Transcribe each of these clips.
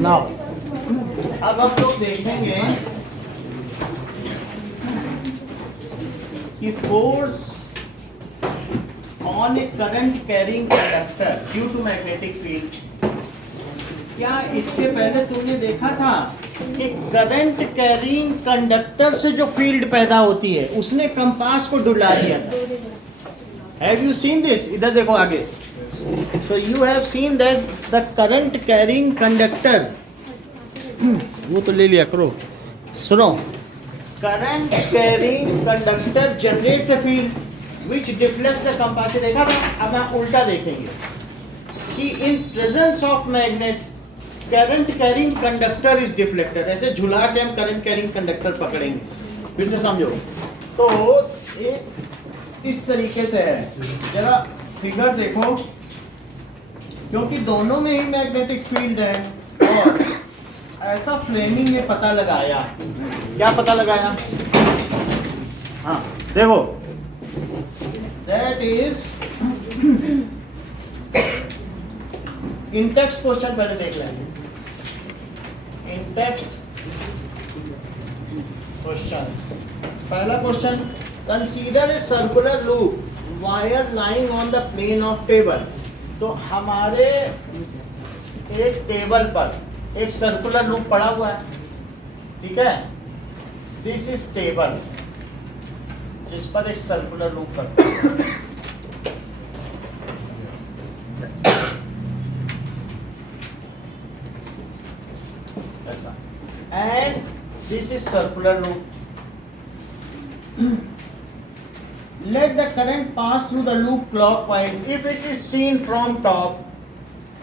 Now अब हम लोग देखेंगे कि force on a current carrying conductor due to magnetic field. क्या इसके पहले तुमने देखा था कि करंट कैरिंग कंडक्टर से जो फील्ड पैदा होती है उसने कंपास को डुला दिया था। Have you seen this? इधर देखो आगे। So you have seen that the current carrying conductor, वो तो ले लिया करो, सुनो, current carrying conductor generates a field which deflects the compass. देखा था? अब हम उल्टा देखेंगे कि इन presence of magnet current carrying conductor is deflected. ऐसे झुला के हम करंट कैरिंग कंडक्टर पकड़ेंगे। फिर से समझो तो एक इस तरीके से है, जरा फिगर देखो, क्योंकि दोनों में ही मैग्नेटिक फील्ड है और ऐसा फ्लेमिंग ने पता लगाया। क्या पता लगाया? हाँ देखो, that is in text question पहले देख लेंगे। इन टेक्स्ट क्वेश्चंस, पहला question, consider a circular loop wire lying on the plane of table. तो हमारे एक टेबल पर एक सर्कुलर लूप पड़ा हुआ है, ठीक है, दिस इज टेबल जिस पर एक सर्कुलर लूप पड़ा है। ऐसा, and this is circular loop. Let the current pass through the loop clockwise. If it is seen from top,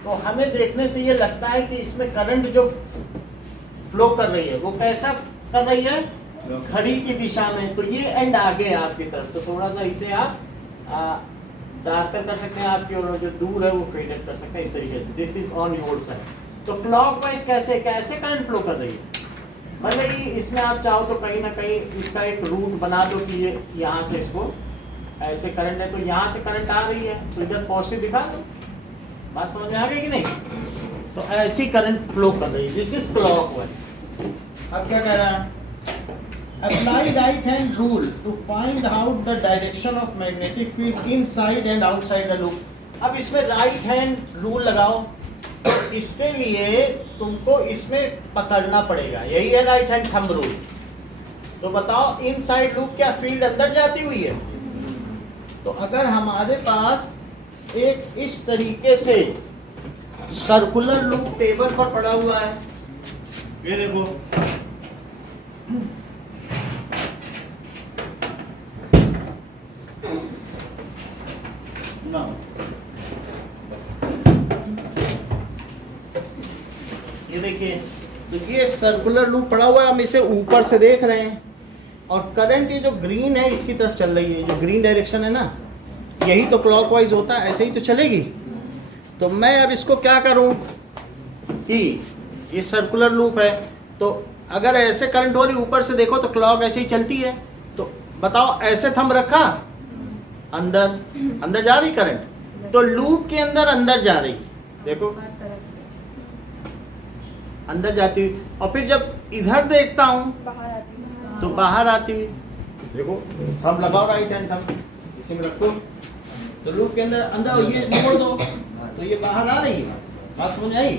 तो हमें देखने से ये लगता है कि इसमें करंट जो फ्लो कर रही है वो कैसा कर रही है? घड़ी की दिशा में। तो ये एंड आगे है आपकी तरफ, तो थोड़ा सा इसे आप डार्कर कर सकते हैं आपकी ओर, जो दूर है वो फेडेड कर सकते हैं इस तरीके से। This is on your side. तो क्लॉकवाइज कैसे कैसे करंट फ्लो कर रही है? मतलब इसमें आप चाहो तो कहीं ना कहीं इसका एक रूट बना दो कि ये यहाँ से इसको ऐसे करंट है, तो यहाँ से करंट आ रही है तो इधर पॉजिटिव दिखा दो। बात समझ में आ गई कि नहीं? तो ऐसी करंट फ्लो कर रही है। This is clockwise. अब क्या कह रहा है? Apply right hand rule to find out the direction of magnetic field inside and outside the loop. अब इसमें राइट हैंड रूल लगाओ, तो इसके लिए तुमको इसमें पकड़ना पड़ेगा, यही है राइट हैंड थंब रूल। तो बताओ इनसाइड लूप क्या फील्ड अंदर जाती हुई है? तो अगर हमारे पास एक इस तरीके से सर्कुलर लूप टेबल पर पड़ा हुआ है, ये देखो, ना ये देखिए, तो ये सर्कुलर लूप पड़ा हुआ है, हम इसे ऊपर से देख रहे हैं और करंट ये जो ग्रीन है इसकी तरफ चल रही है। जो ग्रीन डायरेक्शन है ना, यही तो क्लॉकवाइज होता है, ऐसे ही तो चलेगी। तो मैं अब इसको क्या करूं कि ये सर्कुलर लूप है, तो अगर ऐसे करंट हो रही ऊपर से देखो तो क्लॉक ऐसे ही चलती है। तो बताओ ऐसे थंब रखा, अंदर अंदर जा रही करंट, तो लूप के अंदर जा रही, देखो अंदर जाती हुई, और फिर जब इधर देखता हूँ तो बाहर आती हुई। देखो थंब लगाओ, राइट हैंड थंब इसी में रखो, तो लूप के अंदर ये मोड़ दो तो ये बाहर आ रही है। बात समझ आई?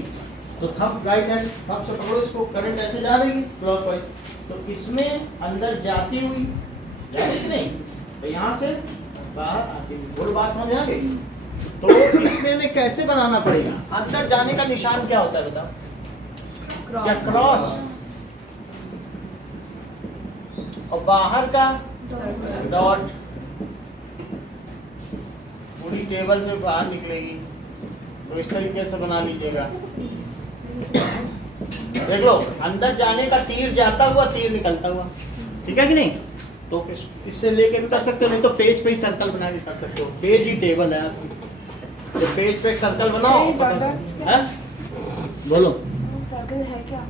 तो थंब राइट हैंड थंब से पकड़ो इसको, करंट ऐसे जा रही है क्लॉकवाइज, तो इसमें अंदर जाती हुई जाती कि नहीं, तो यहाँ से बाहर आती हुई। थोड़ी बात समझ आ गई? तो इसमें हमें कैसे बनाना पड़ेगा? अंदर जाने का निशान क्या होता है बताओ? क्या क्रॉस, और बाहर का डॉट। पूरी टेबल से बाहर निकलेगी, तो इस तरीके से बना लीजिएगा। देख लो, अंदर जाने का तीर जाता हुआ, तीर निकलता हुआ, ठीक है कि नहीं? तो इससे लेके भी कर सकते हो, नहीं तो पेज पे ही सर्कल बना के कर सकते हो। पेज ही टेबल है आपकी, तो पेज पे सर्कल बनाओ। बोलो, सर्कल है क्या?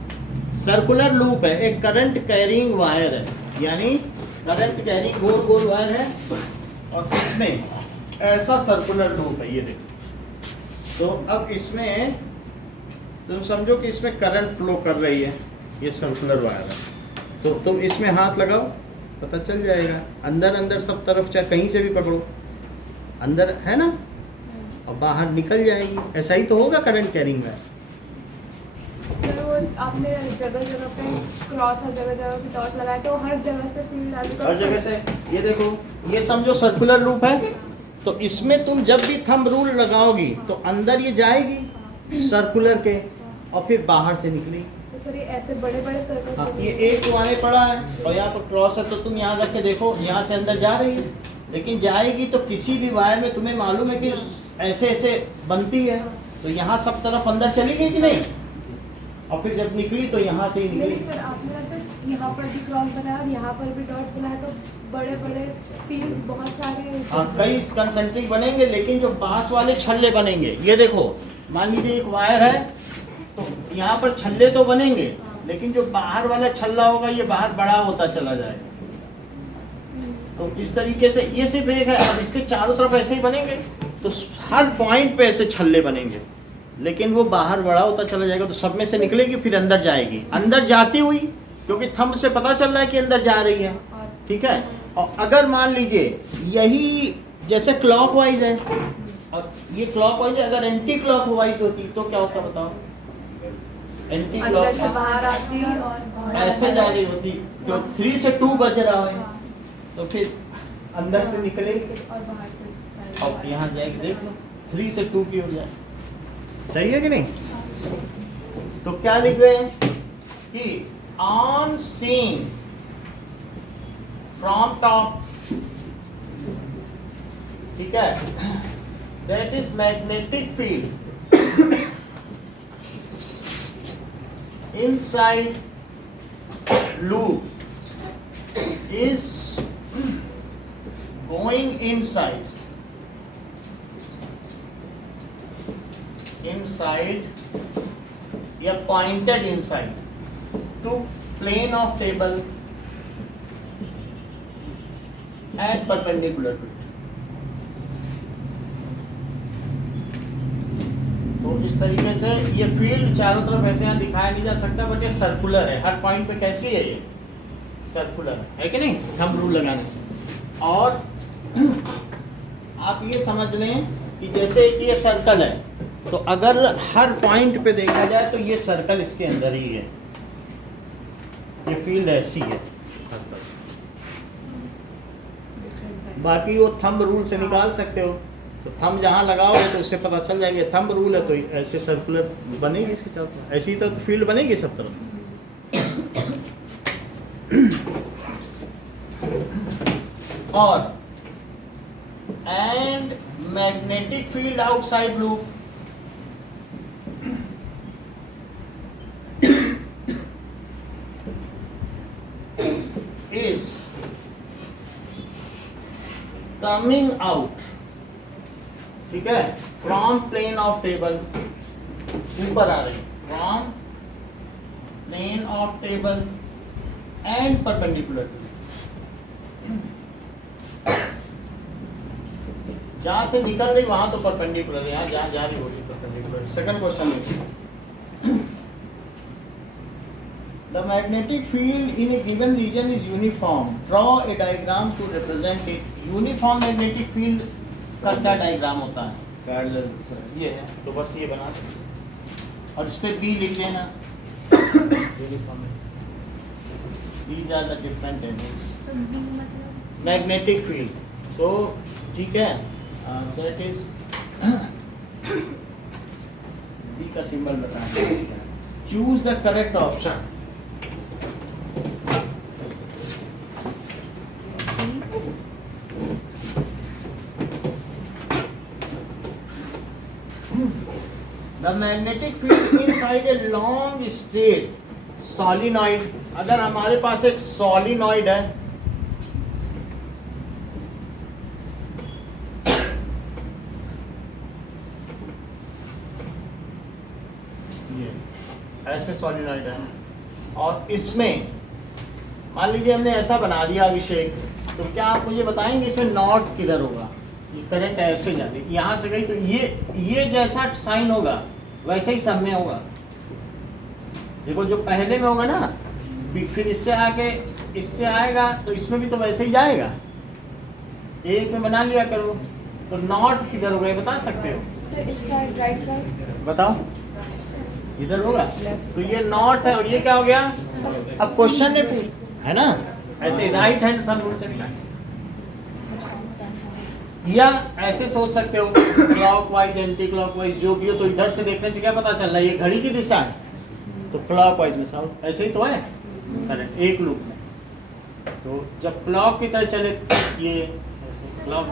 सर्कुलर लूप है, एक करंट कैरिंग वायर है, यानी करंट कैरिंग गोल गोल वायर है, और इसमें ऐसा सर्कुलर लूप है, ये देखो। तो अब इसमें तुम समझो कि इसमें करंट फ्लो कर रही है, ये सर्कुलर वायर है, तो तुम इसमें हाथ लगाओ, पता चल जाएगा। अंदर अंदर सब तरफ, चाहे कहीं से भी पकड़ो, अंदर है ना, और बाहर निकल जाएगी। ऐसा ही तो होगा करंट कैरिंग वायर। सर वो आपने जगह जगह पे क्रॉस और जगह जगह पे डॉट लगाए, तो हर जगह से फील्ड आती है। हर जगह से, ये देखो, ये समझो सर्कुलर लूप है, तो इसमें तुम जब भी थंब रूल लगाओगी तो अंदर ये जाएगी सर्कुलर के, और फिर बाहर से निकलेगी। तो सर ये ऐसे बड़े बड़े सर्कल। हाँ, ये एक तुम्हारे पड़ा है और यहाँ पर क्रॉस है, तो तुम यहाँ रख के देखो, यहाँ से अंदर जा रही है, लेकिन जाएगी तो किसी भी वायर में तुम्हें मालूम है कि ऐसे ऐसे बनती है, तो यहाँ सब तरफ अंदर चली गई कि नहीं, और फिर जब निकली तो यहाँ से ही नहीं निकली। सर, आपने ऐसे यहाँ पर भी क्रॉस बनाया और यहाँ पर भी डॉट्स बनाया, तो बड़े बड़े फील्ड्स बहुत सारे। हाँ, कई कंसेंट्रिक बनेंगे, लेकिन जो पास वाले छल्ले बनेंगे, ये देखो, मान लीजिए एक वायर है, तो यहाँ पर छल्ले तो बनेंगे, लेकिन जो बाहर वाला छल्ला होगा ये बाहर बड़ा होता चला जाएगा। तो इस तरीके से ये सिर्फ एक है, अब इसके चारों तरफ ऐसे ही बनेंगे, तो हर पॉइंट पे ऐसे छल्ले बनेंगे, लेकिन वो बाहर बड़ा होता चला जाएगा, तो सब में से निकलेगी, फिर अंदर जाएगी। अंदर जाती हुई, क्योंकि थंब से पता चल रहा है कि अंदर जा रही है, ठीक है। और अगर मान लीजिए यही जैसे क्लॉकवाइज है, और ये क्लॉकवाइज है, अगर एंटी क्लॉकवाइज होती तो क्या होता बताओ? एंटी अंदर से क्लॉकवाइज बाहर आती है और ऐसे जा रही होती, तो 3 से 2 बज रहा है, तो फिर अंदर से निकलेगी और बाहर से और यहाँ जाएगी। देख लो, 3 से 2 की हो जाए, सही है कि नहीं? तो क्या लिख रहे हैं कि ऑन सीइंग फ्रॉम टॉप, ठीक है, that is magnetic field inside loop is going inside या pointed inside to plane of table and perpendicular to it. तो इस तरीके से ये फील्ड चारों तरफ ऐसे यहाँ दिखाया नहीं जा सकता, बट ये सर्कुलर है, हर पॉइंट पे कैसी है, ये सर्कुलर है कि नहीं, थंब रूल लगाने से। और आप ये समझ लें कि जैसे कि ये सर्कल है, तो अगर हर पॉइंट पे देखा जाए तो ये सर्कल इसके अंदर ही है, ये फील्ड ऐसी है। बाकी वो थंब रूल से निकाल सकते हो, तो थंब जहाँ लगाओगे तो उससे पता चल जाएगा थंब रूल है, तो ऐसे सर्कुलर बनेगी इसकी तरफ, ऐसी तरह तो फील्ड बनेगी सब तरफ। और and magnetic field outside loop is coming out, ठीक है, from plane of table, ऊपर आ रही, from plane of table and perpendicular to it. जहां से निकल रही वहां तो परपेंडिकुलर है, यहाँ जहां जा रही होगी perpendicular. Second question, the magnetic field in a given region is uniform, draw a diagram to represent it. Uniform magnetic field का क्या डायग्राम होता है? पैरेलल, ये है, तो बस ये बना और इस पे बी लिख देना। Uniform, these are the different techniques. Magnetic field, so ठीक है, दैट इज बी का सिंबल बताना। Choose the correct option. The magnetic field inside a long straight solenoid, अगर हमारे पास एक solenoid है, ये ऐसे solenoid है, और इसमें मान लीजिए हमने ऐसा बना दिया अभिषेक, तो क्या आप मुझे बताएंगे इसमें नॉट किधर होगा? ये करंट ऐसे जा रही, यहाँ से गई, तो ये जैसा साइन होगा वैसे ही सब में होगा, देखो जो पहले में होगा ना, फिर इससे आके इससे आएगा तो इसमें भी तो वैसे ही जाएगा। एक में बना लिया करो। तो नॉट किधर होगा ये बता सकते हो? सर इस साइड, राइट साइड। बताओ इधर होगा। तो ये नॉट है और ये क्या हो गया? अब क्वेश्चन ने पूछ है ना, ऐसे राइट हैंड थंब रूल चलेगा। या ऐसे सोच सकते हो क्लॉकवाइज एंटी क्लॉकवाइज जो भी हो, तो इधर से देखने से क्या पता चल रहा है? ये घड़ी की दिशा है तो क्लॉकवाइज में साउथ, ऐसे ही तो है करंट एक लूप में। तो जब क्लॉक की तरह चले ये ऐसे क्लॉक,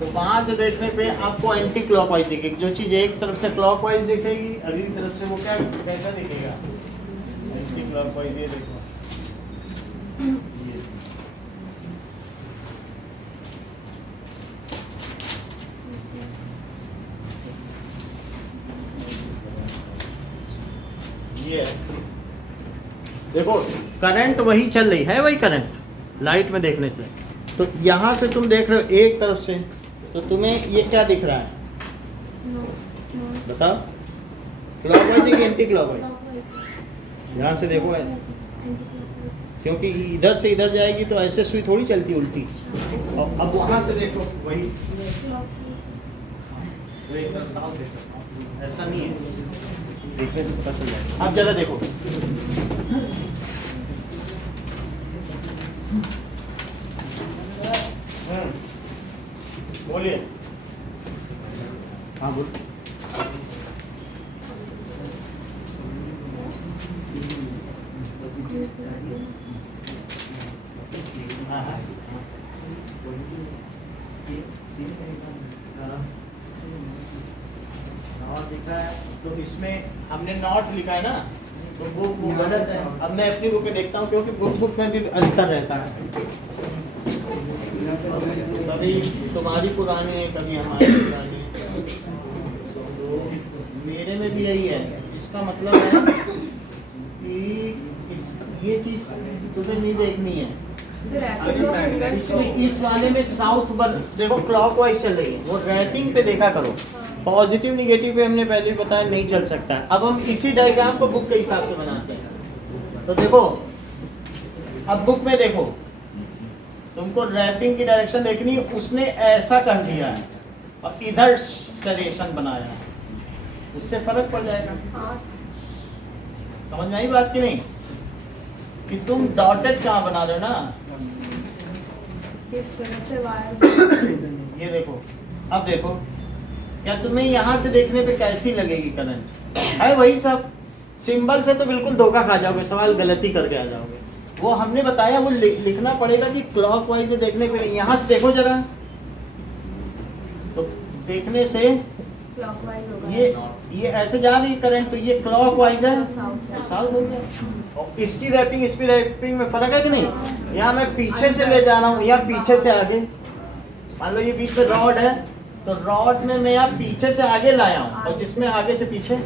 तो वहां से देखने पे आपको एंटी क्लॉकवाइज दिखेगी। जो चीज एक तरफ से क्लॉकवाइज दिखेगी, अगली तरफ से वो क्या कैसा दिखेगा? Anti clockwise. ये देखो ये देखो करंट वही चल रही है, वही करंट लाइट में देखने से। तो यहाँ से तुम देख रहे हो एक तरफ से, तो तुम्हें ये क्या दिख रहा है? बताओ क्लॉकवाइज कि एंटी क्लॉकवाइज? ध्यान से देखो है, क्योंकि इधर से इधर जाएगी तो ऐसे सुई थोड़ी चलती उल्टी। और अब वहाँ से देखो वही एक तरफ साफ देखो, ऐसा नहीं है, देखने से पता चल जाएगा। अब जरा देखो बोलिए। हाँ बोल। नॉट लिखा है तो इसमें हमने नॉट लिखा है ना, तो वो गलत है। अब मैं अपनी बुक में देखता हूँ, क्योंकि बुक में भी अंतर रहता है। कभी तुम्हारी पुरानी है, कभी हमारी पुरानी है। तो मेरे में भी यही है। इसका मतलब है कि ये चीज़ तुम्हें नहीं देखनी है। इसमें इस वाले में साउथ पर देखो क्लॉकवाइज चल रही है, वो रैपिंग पे देखा करो। पॉजिटिव निगेटिव पे हमने पहले भी बताया नहीं चल सकता है। अब हम इसी डायग्राम को बुक के हिसाब से बनाते हैं। तो देखो अब बुक में देखो, तुमको रैपिंग की डायरेक्शन देखनी है, उसने ऐसा कर दिया है और इधर सरेशन बनाया है, उससे फर्क पड़ जाएगा। समझ में आई बात कि नहीं? कि तुम डॉटेड कहाँ बना रहे हो ना, किस तरह से वायर। ये देखो। अब देखो क्या तुम्हें यहाँ से देखने पे कैसी लगेगी करंट? है वही सब सिंबल से तो बिल्कुल धोखा खा जाओगे, सवाल गलती करके आ जाओगे। वो हमने बताया वो लिखना पड़ेगा कि क्लॉकवाइज से देखने पे नहीं। यहाँ से देखो जरा, तो देखने से क्लॉकवाइज होगा। ये ऐसे जा रही करंट, तो ये क्लॉकवाइज है, साउथ हो गया। और इसकी रैपिंग में फर्क है कि नहीं? यहाँ मैं पीछे से ले जा रहा हूँ या पीछे से आगे। मान लो ये बीच में रॉड है, तो रॉड में मैं यहाँ पीछे से आगे लाया हूँ, और जिसमें आगे से पीछे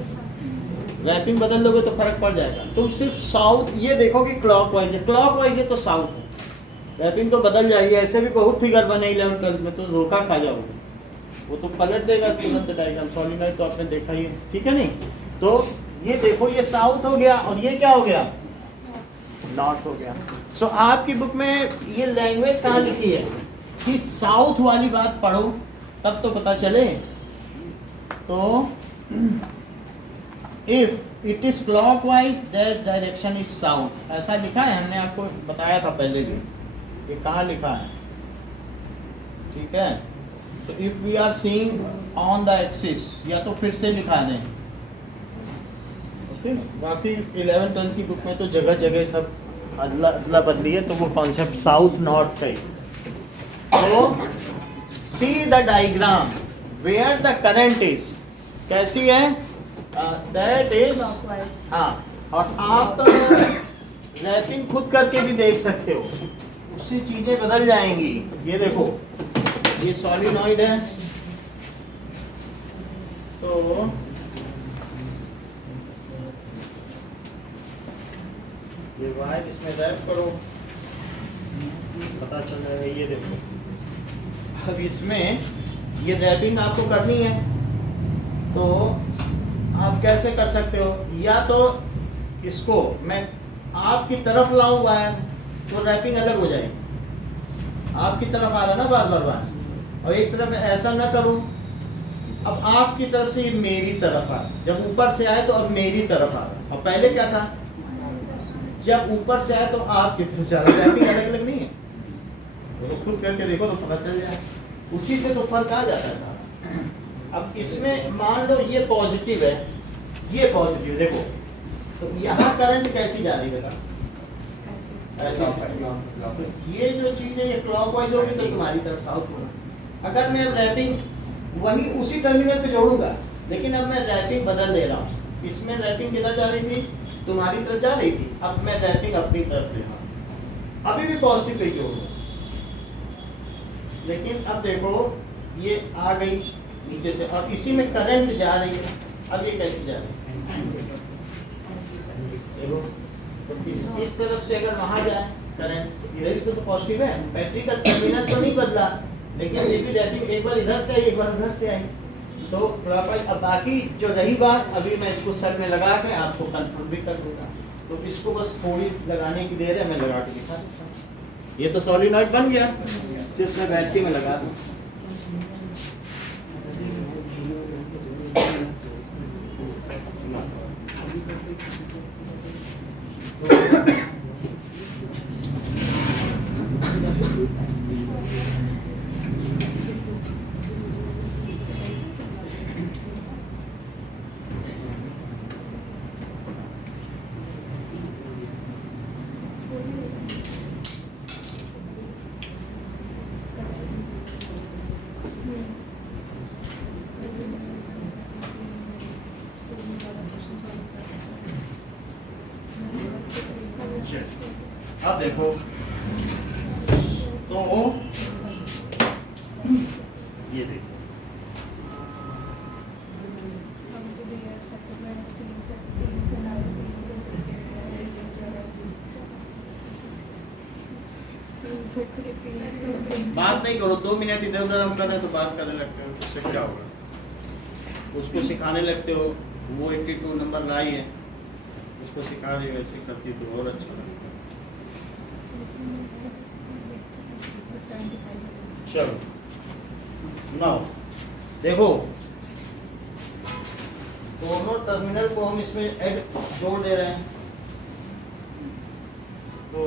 रैपिंग बदल दोगे तो फर्क पड़ जाएगा। तो सिर्फ साउथ ये देखो कि क्लॉकवाइज है, क्लॉकवाइज है तो साउथ है, रैपिंग तो बदल जाएगी। ऐसे भी बहुत फिगर बने 11th 12th में, तो धोखा खा जाओगे। वो तो पलट देगा तुरंत डायग्राम। सॉलिनॉइड तो आपने देखा ही है, ठीक है नहीं? तो ये देखो ये साउथ हो गया और ये क्या हो गया? नॉर्थ हो गया। सो आपकी बुक में ये लैंग्वेज कहाँ लिखी है कि साउथ वाली बात पढ़ो, तब तो पता चले। तो if it is clockwise that direction is south, ऐसा लिखा है, हमने आपको बताया था पहले भी। ये कहाँ लिखा है? ठीक है। तो if we are seeing on the axis, या तो फिर से लिखा दें। ओके, बाकी 11th 12th की बुक में तो जगह जगह सब अदला बदली है, तो वो कॉन्सेप्ट साउथ नॉर्थ का ही। तो see the diagram where the current is, कैसी है? दैट इज, हाँ। और आप रैपिंग खुद करके भी देख सकते हो, उससे चीजें बदल जाएंगी। ये देखो ये सॉलिनॉइड है, तो ये वायर इसमें रैप करो, पता चल रहा है। ये देखो अब इसमें ये रैपिंग आपको करनी है, तो आप कैसे कैसे कर सकते हो, या तो इसको मैं आपकी तरफ लाऊं वायर तो रैपिंग अलग हो जाएगी, आपकी तरफ आ रहा ना बार बार वायर, और एक तरफ ऐसा ना करूं, अब आपकी तरफ से ये मेरी तरफ आ रहा, जब ऊपर से आए तो अब मेरी तरफ आ रहा, और पहले क्या था, जब ऊपर से आए तो आपकी तरफ जा रहा, रैपिंग अलग अलग नहीं है, तो खुद करके देखो तो पता चल जाए, उसी से तो फर्क आ जाता है सारा। अब इसमें मान लो ये पॉजिटिव है, ये पॉजिटिव, देखो तो यहाँ करंट कैसी जा रही है बेटा, तो ये जो चीज है ये क्लॉकवाइज होगी तो तुम्हारी तरफ साउथ होगा। अगर मैं रैपिंग वही उसी टर्मिनल पे जोड़ूंगा, लेकिन अब मैं रैपिंग बदल दे रहा हूँ, इसमें रैपिंग किधर जा रही थी, तुम्हारी तरफ जा रही थी, अब मैं रैपिंग अपनी तरफ ले रहा हूँ, अभी भी पॉजिटिव पे जोड़ूंगा, लेकिन अब देखो ये आ गई नीचे से, और इसी में करंट जा रही है, अब ये कैसी जा रही है, देखो तो इस तरफ से अगर वहां जाए करंट, इधर से तो पॉजिटिव है, बैटरी का टर्मिनल तो नहीं बदला, लेकिन ये भी रैपिंग एक बार इधर से आई एक बार उधर से आई, तो क्लॉकवाइज। अब बाकी जो रही बात, अभी मैं इसको सर में लगा के आपको कंट्रोल भी कर दूंगा, तो इसको बस थोड़ी लगाने की देर है, मैं लगा के दिखा देता हूं। ये तो सॉलिनॉइड बन गया, सिर्फ मैं बैटरी में लगा दूं। अब देखो तो ये देखो बात नहीं करो, 2 मिनट इधर उधर हम कर रहे हैं तो बात करने लगते हो, उससे क्या होगा, उसको सिखाने लगते हो, वो 82 नंबर लाई है, उसको सिखा रही वैसे करती तो और अच्छा लगता। चलो नाउ देखो दोनों टर्मिनल को हम इसमें ऐड जोड़ दे रहे हैं, तो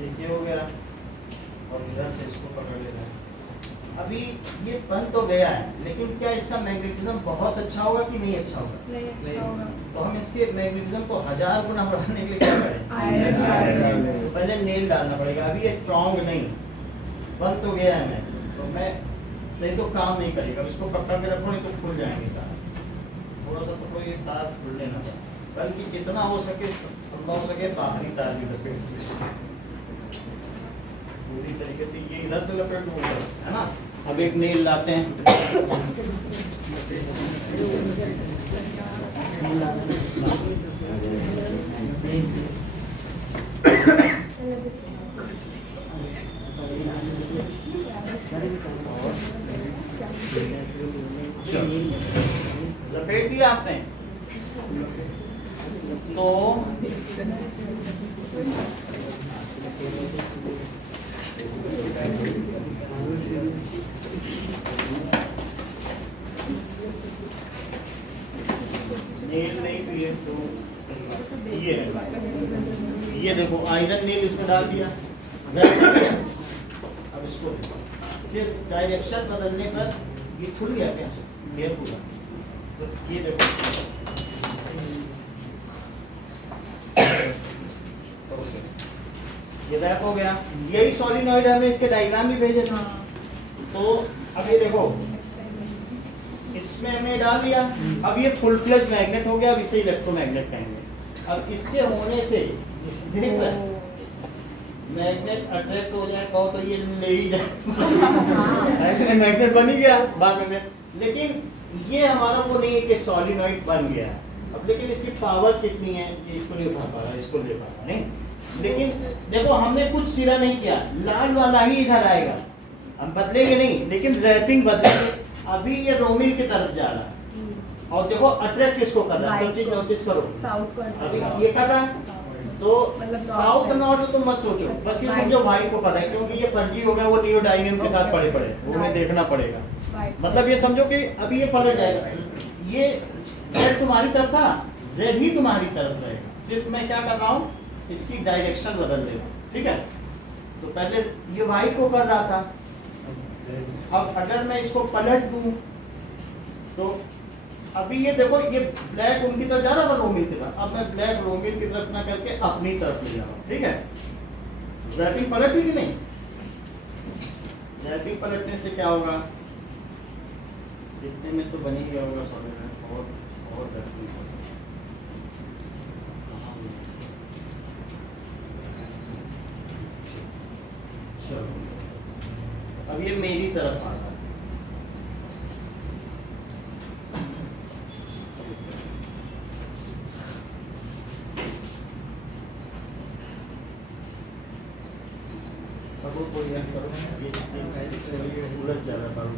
ये हो गया, और इधर से इसको पकड़ लेना है। अभी ये बन तो गया है, लेकिन क्या इसका मैग्नेटिज्म बहुत अच्छा होगा कि नहीं अच्छा होगा? नहीं अच्छा होगा। तो हम इसके मैग्नेटिज्म को 1000 गुना बढ़ाने के लिए क्या करें? पहले नेल डालना पड़ेगा। अभी ये स्ट्रॉन्ग नहीं, बन तो गया है मैग्नेट, तो मैं नहीं तो काम नहीं करेगा। इसको पकड़ के रखो, नहीं तो खुल जाएंगे तार। थोड़ा सा पकड़ो, ये तार खुल लेना चाहिए, बल्कि जितना हो सके संभव हो सके बाहरी तार भी लपेट पूरी तरीके से। ये इधर से लपेट दो है ना। अब एक नेल लाते हैं, लपेट दिया आपने तो नेल नहीं पिए तो ये देखो आयरन नेल इसमें डाल दिया। अब इसको सिर्फ डायरेक्शन बदलने पर ये खुल गया क्या? ये पूरा, तो ये देखो ये रैप हो गया। यही सॉलिनॉइड हमने इसके डायग्राम भी भेजे था। तो अब ये देखो इसमें हमने डाल दिया। अब ये फुल फ्लेज मैग्नेट हो गया। अब इसे इलेक्ट्रोमैग्नेट कहेंगे। अब इसके होने से देख रहे मैग्नेट अट्रैक्ट हो जाए कहो तो ये ले ही जाए मैग्नेट बन ही गया बार मैग्नेट। लेकिन ये हमारा वो नहीं है कि सॉलिनॉइड बन गया। अब लेकिन इसकी पावर कितनी है, ये इसको नहीं उठा पा रहा, इसको ले पा रहा नहीं। लेकिन देखो हमने कुछ सिरा नहीं किया, लाल वाला ही इधर आएगा। हम बदलेंगे नहीं, लेकिन रैपिंग बदलेंगे। अभी ये रोमिल की तरफ जा रहा है और देखो अट्रैक्ट किसको कर रहा है, सब चीज नोटिस करो। साउथ को अभी ये कर रहा है तो मतलब साउथ नॉर्थ तो मत सोचो, बस ये समझो वाइट को कर रहा है, क्योंकि ये फर्जी हो गया, वो नियो डायनेम के साथ पड़े पड़े, वो हमें देखना पड़ेगा। मतलब ये समझो कि अभी ये पलट जाएगा, ये रेड तुम्हारी तरफ था, रेड ही तुम्हारी तरफ रहेगा, सिर्फ मैं क्या कर रहा हूँ, इसकी डायरेक्शन बदल दे रहा हूँ, ठीक है। तो पहले ये वाइट को कर रहा था, अब अगर मैं इसको पलट दूं तो अभी ये देखो, ये ब्लैक उनकी तरफ जा रहा था रोमिल की तरफ, अब मैं ब्लैक रोमिल की तरफ ना करके अपनी तरफ ले जा रहा हूँ, ठीक है। रैपिंग पलटी कि नहीं, रैपिंग पलटने से क्या होगा, इतने में तो बन ही गया होगा सॉरी, और रैपिंग चलो अब ये मेरी तरफ आ रहा है, कोई करो, ये उलझ जा रहा है।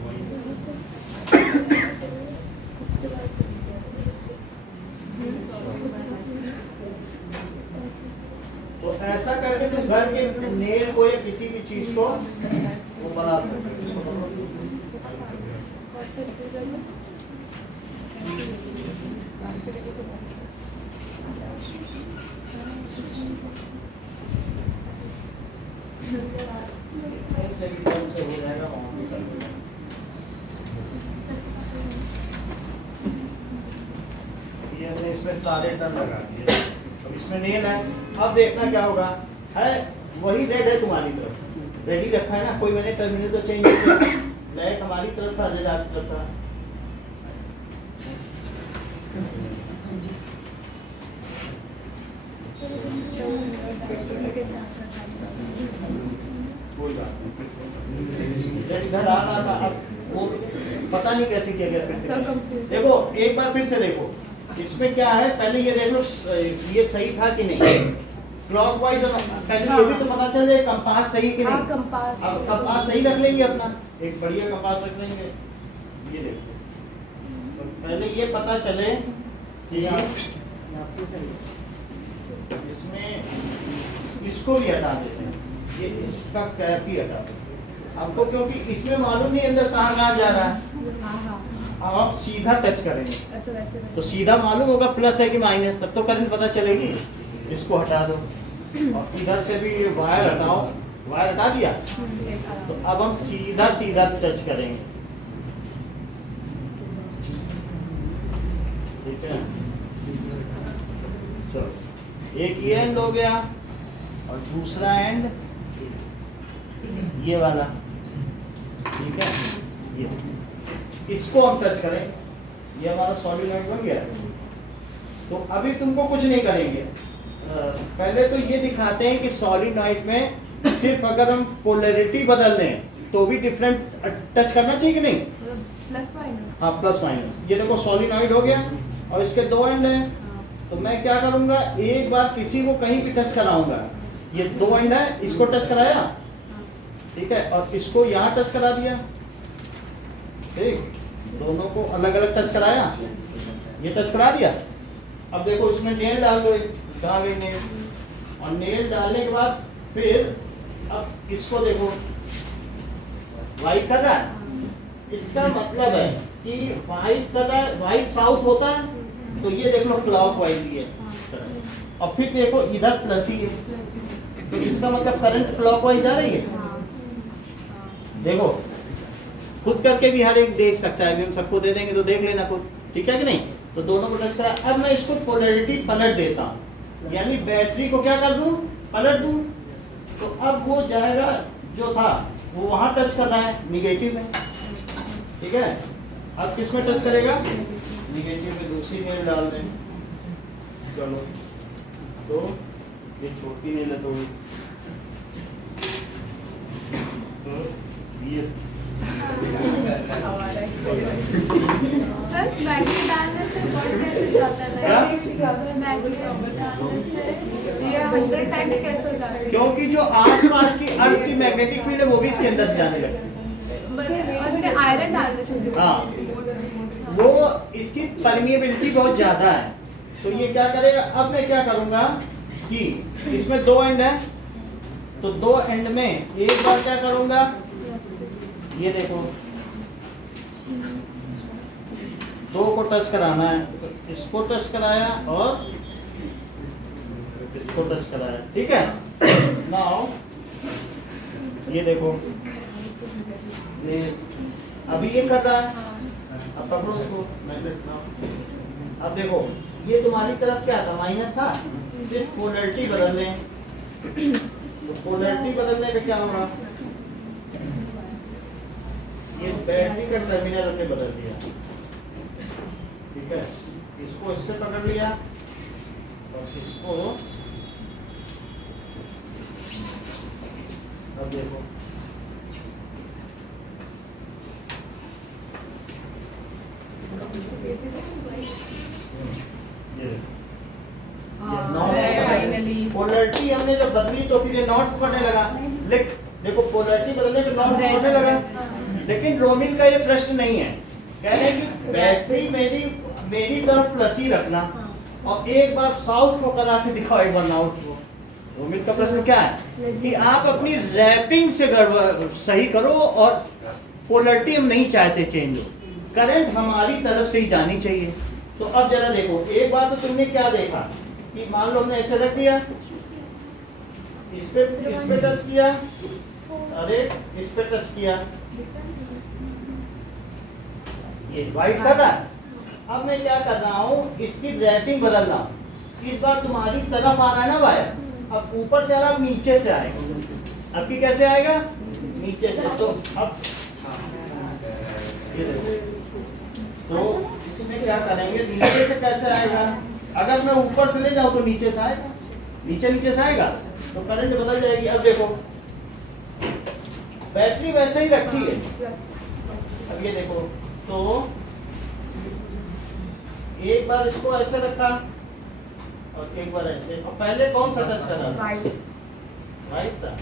तो ऐसा करके तुम घर के नेल को या किसी भी चीज को वो बना सकते हो। से हो जाएगा, ये हमने इसमें सारे टर्न लगा दिए, अब इसमें नेल है। अब देखना क्या होगा, है वही रेड है तुम्हारी तरफ, रेड ही रखा है ना, कोई मैंने टर्मिनल तो चेंज नहीं किया, ब्लैक हमारी तरफ था, रेड आपकी तरफ था। कोई बात नहीं, इधर आ रहा था, अब वो पता नहीं कैसे किया गया, फिर से देखो, एक बार फिर से देखो, इसमें क्या है, पहले ये देख लो ये सही था कि नहीं, क्लॉकवाइज पहले ये भी तो पता चल जाए कंपास सही कि नहीं। अब कंपास सही रख लेंगे अपना, एक बढ़िया कंपास रख लेंगे, ये देखो, तो पहले ये पता चले कि इसमें इसको भी हटा देते हैं, ये इसका कैप ही हटा देते हैं आपको, क्योंकि इसमें मालूम नहीं अंदर कहाँ जा रहा है। अब आप सीधा टच करेंगे तो सीधा मालूम होगा प्लस है कि माइनस, तब तो करंट पता चलेगी। इसको हटा दो और इधर से भी वायर हटाओ, वायर हटा दिया, तो अब हम सीधा सीधा टच करेंगे, ठीक है। चलो एक ये एंड हो गया और दूसरा एंड ये वाला, ठीक है। ये इसको हम टच करें, ये हमारा सॉलिनॉइड बन गया। तो अभी तुमको कुछ नहीं करेंगे, पहले तो ये दिखाते हैं कि सॉलिनॉइड में सिर्फ अगर हम पोलैरिटी बदल दें तो भी डिफरेंट टच करना चाहिए कि नहीं, प्लस माइनस। हाँ प्लस माइनस। ये देखो सॉलिनॉइड हो गया और इसके दो एंड हैं, तो मैं क्या करूंगा, एक बार किसी को कहीं भी टच कराऊंगा, ये दो एंड है, इसको टच कराया, ठीक है, और इसको यहाँ टच करा दिया, ठीक, दोनों को अलग अलग टच कराया, ये टच करा दिया। अब देखो इसमें नेल डाल दो, कहाँ गई नेल, और नेल डालने के बाद फिर अब इसको देखो वाइट कर रहा है, इसका मतलब है कि वाइट कर रहा है, वाइट साउथ होता है, तो ये देख लो क्लॉकवाइज ही है, और फिर देखो इधर प्लस ही है, तो इसका मतलब करंट क्लॉकवाइज जा रही है। देखो खुद करके भी हर एक देख सकता है, अभी हम सबको दे देंगे तो देख लेना खुद, ठीक है कि नहीं। तो दोनों को टच करा, अब मैं इसको पोलैरिटी पलट देता हूँ, यानी बैटरी को क्या कर दूं, पलट दूं, तो अब वो जाएगा जो था वो वहां टच कर रहा है निगेटिव में, ठीक है। अब किस में टच करेगा, निगेटिव में, दूसरी नेल डाल दें। चलो तो ये छोटी नेल है, तो ये सर बैटरी डालने से वर्क कैसे जाता है, बैटरी डालने से ये 100 टाइम्स कैसे हो जाता है, क्योंकि जो आसपास की अर्थ की मैग्नेटिक फील्ड है वो भी इसके अंदर से जाने लगती है। आयरन डालने से जो हाँ, वो इसकी परमिएबिलिटी बहुत ज्यादा है, तो ये क्या करेगा। अब मैं क्या करूंगा कि इसमें दो एंड है, तो दो एंड में एक बार क्या करूंगा, ये देखो दो को टच कराना है, तो इसको टच कराया और इसको टच कराया, ठीक है। नाउ ये देखो, ये अभी ये कर रहा है, अब पकड़ो इसको मैग्नेट नाउ। अब देखो ये तुम्हारी तरफ क्या था, माइनस था, सिर्फ पोलैरिटी बदल दें, तो पोलैरिटी बदलने पे क्या होगा, ये बैटरी का टर्मिनल हमने बदल दिया, ठीक है। इसको इससे पकड़ लिया और इसको, अब देखो पोलैरिटी हमने जब बदली तो फिर ये नॉट पकड़ने लगा, देखो पोलैरिटी बदलने पे नॉट पकड़ने लगा। लेकिन रोमिन का ये प्रश्न नहीं है, कह रहे हैं कि बैटरी मेरी तरफ प्लस ही रखना और एक बार साउथ को करा के दिखाओ, एक बार नॉर्थ को। रोमिन का प्रश्न क्या है कि आप अपनी रैपिंग से गड़बड़ सही करो और पोलैरिटी हम नहीं चाहते चेंज हो, करंट हमारी तरफ से ही जानी चाहिए। तो अब जरा देखो, एक बार तो तुमने क्या देखा कि मान लो हमने ऐसे रख दिया, इस पे टच किया, अरे इस पे टच किया, ये व्हाइट कर रहा है। अब मैं क्या कर रहा हूँ, इसकी रैपिंग बदल रहा हूँ। इस बार तुम्हारी तरफ आ रहा है ना वायर, अब ऊपर से आ रहा, अब नीचे से आएगा। अब की कैसे आएगा, नीचे से। तो अब ये देखो, तो इसमें क्या करेंगे, नीचे से कैसे आएगा, अगर मैं ऊपर से ले जाऊं तो नीचे से आएगा, नीचे से आएगा तो करंट बदल जाएगी। अब देखो बैटरी वैसे ही रखी है, अब ये देखो, तो एक बार इसको ऐसे रखा और एक बार ऐसे, और पहले कौन सा टच कर रहा था, वाइट था।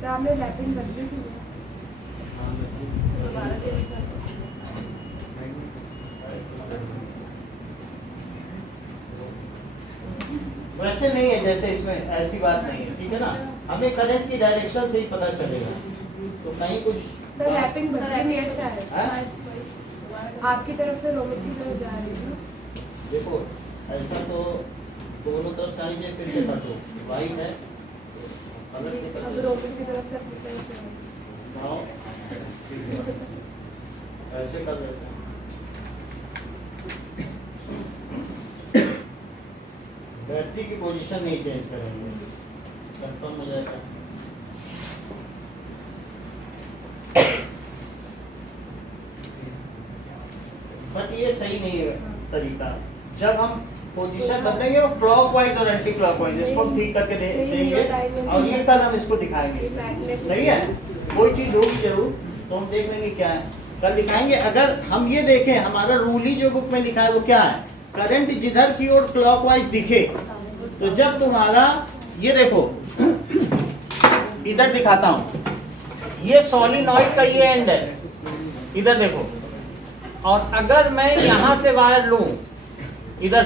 तो आपने रैपिंग बदली थी दोबारा चेंज कर दो। वैसे नहीं है जैसे इसमें, ऐसी बात नहीं है, ठीक है ना। हमें करंट की डायरेक्शन से ही पता चलेगा, तो कहीं कुछ सर रैपिंग बदली नहीं अच्छा है, आपकी तरफ से रोमित की तरफ जा रही है। देखो ऐसा तो दोनों तरफ से आनी चाहिए, फिर से काटो, वाइट है अलग निकल अब रोमित की तरफ से अपनी तरफ से जाओ, ऐसे कर लेते हैं। बैटरी की पोजीशन नहीं चेंज करेंगे, कंफर्म हो जाएगा। बट ये सही नहीं है तरीका, जब हम पोजीशन बदलेंगे और क्लॉकवाइज और एंटी क्लॉकवाइज इसको ठीक करके देंगे, और ये कल हम इसको दिखाएंगे, सही है। कोई चीज होगी जरूर तो हम देख लेंगे क्या है, कल दिखाएंगे। अगर हम ये देखें, हमारा रूल ही जो बुक में लिखा है वो क्या है, करंट जिधर की ओर क्लॉकवाइज दिखे, तो जब तुम्हारा ये देखो इधर दिखाता हूं, ये सोलिनॉइड का ये एंड है, इधर देखो, और अगर मैं यहां से वायर लूं, इधर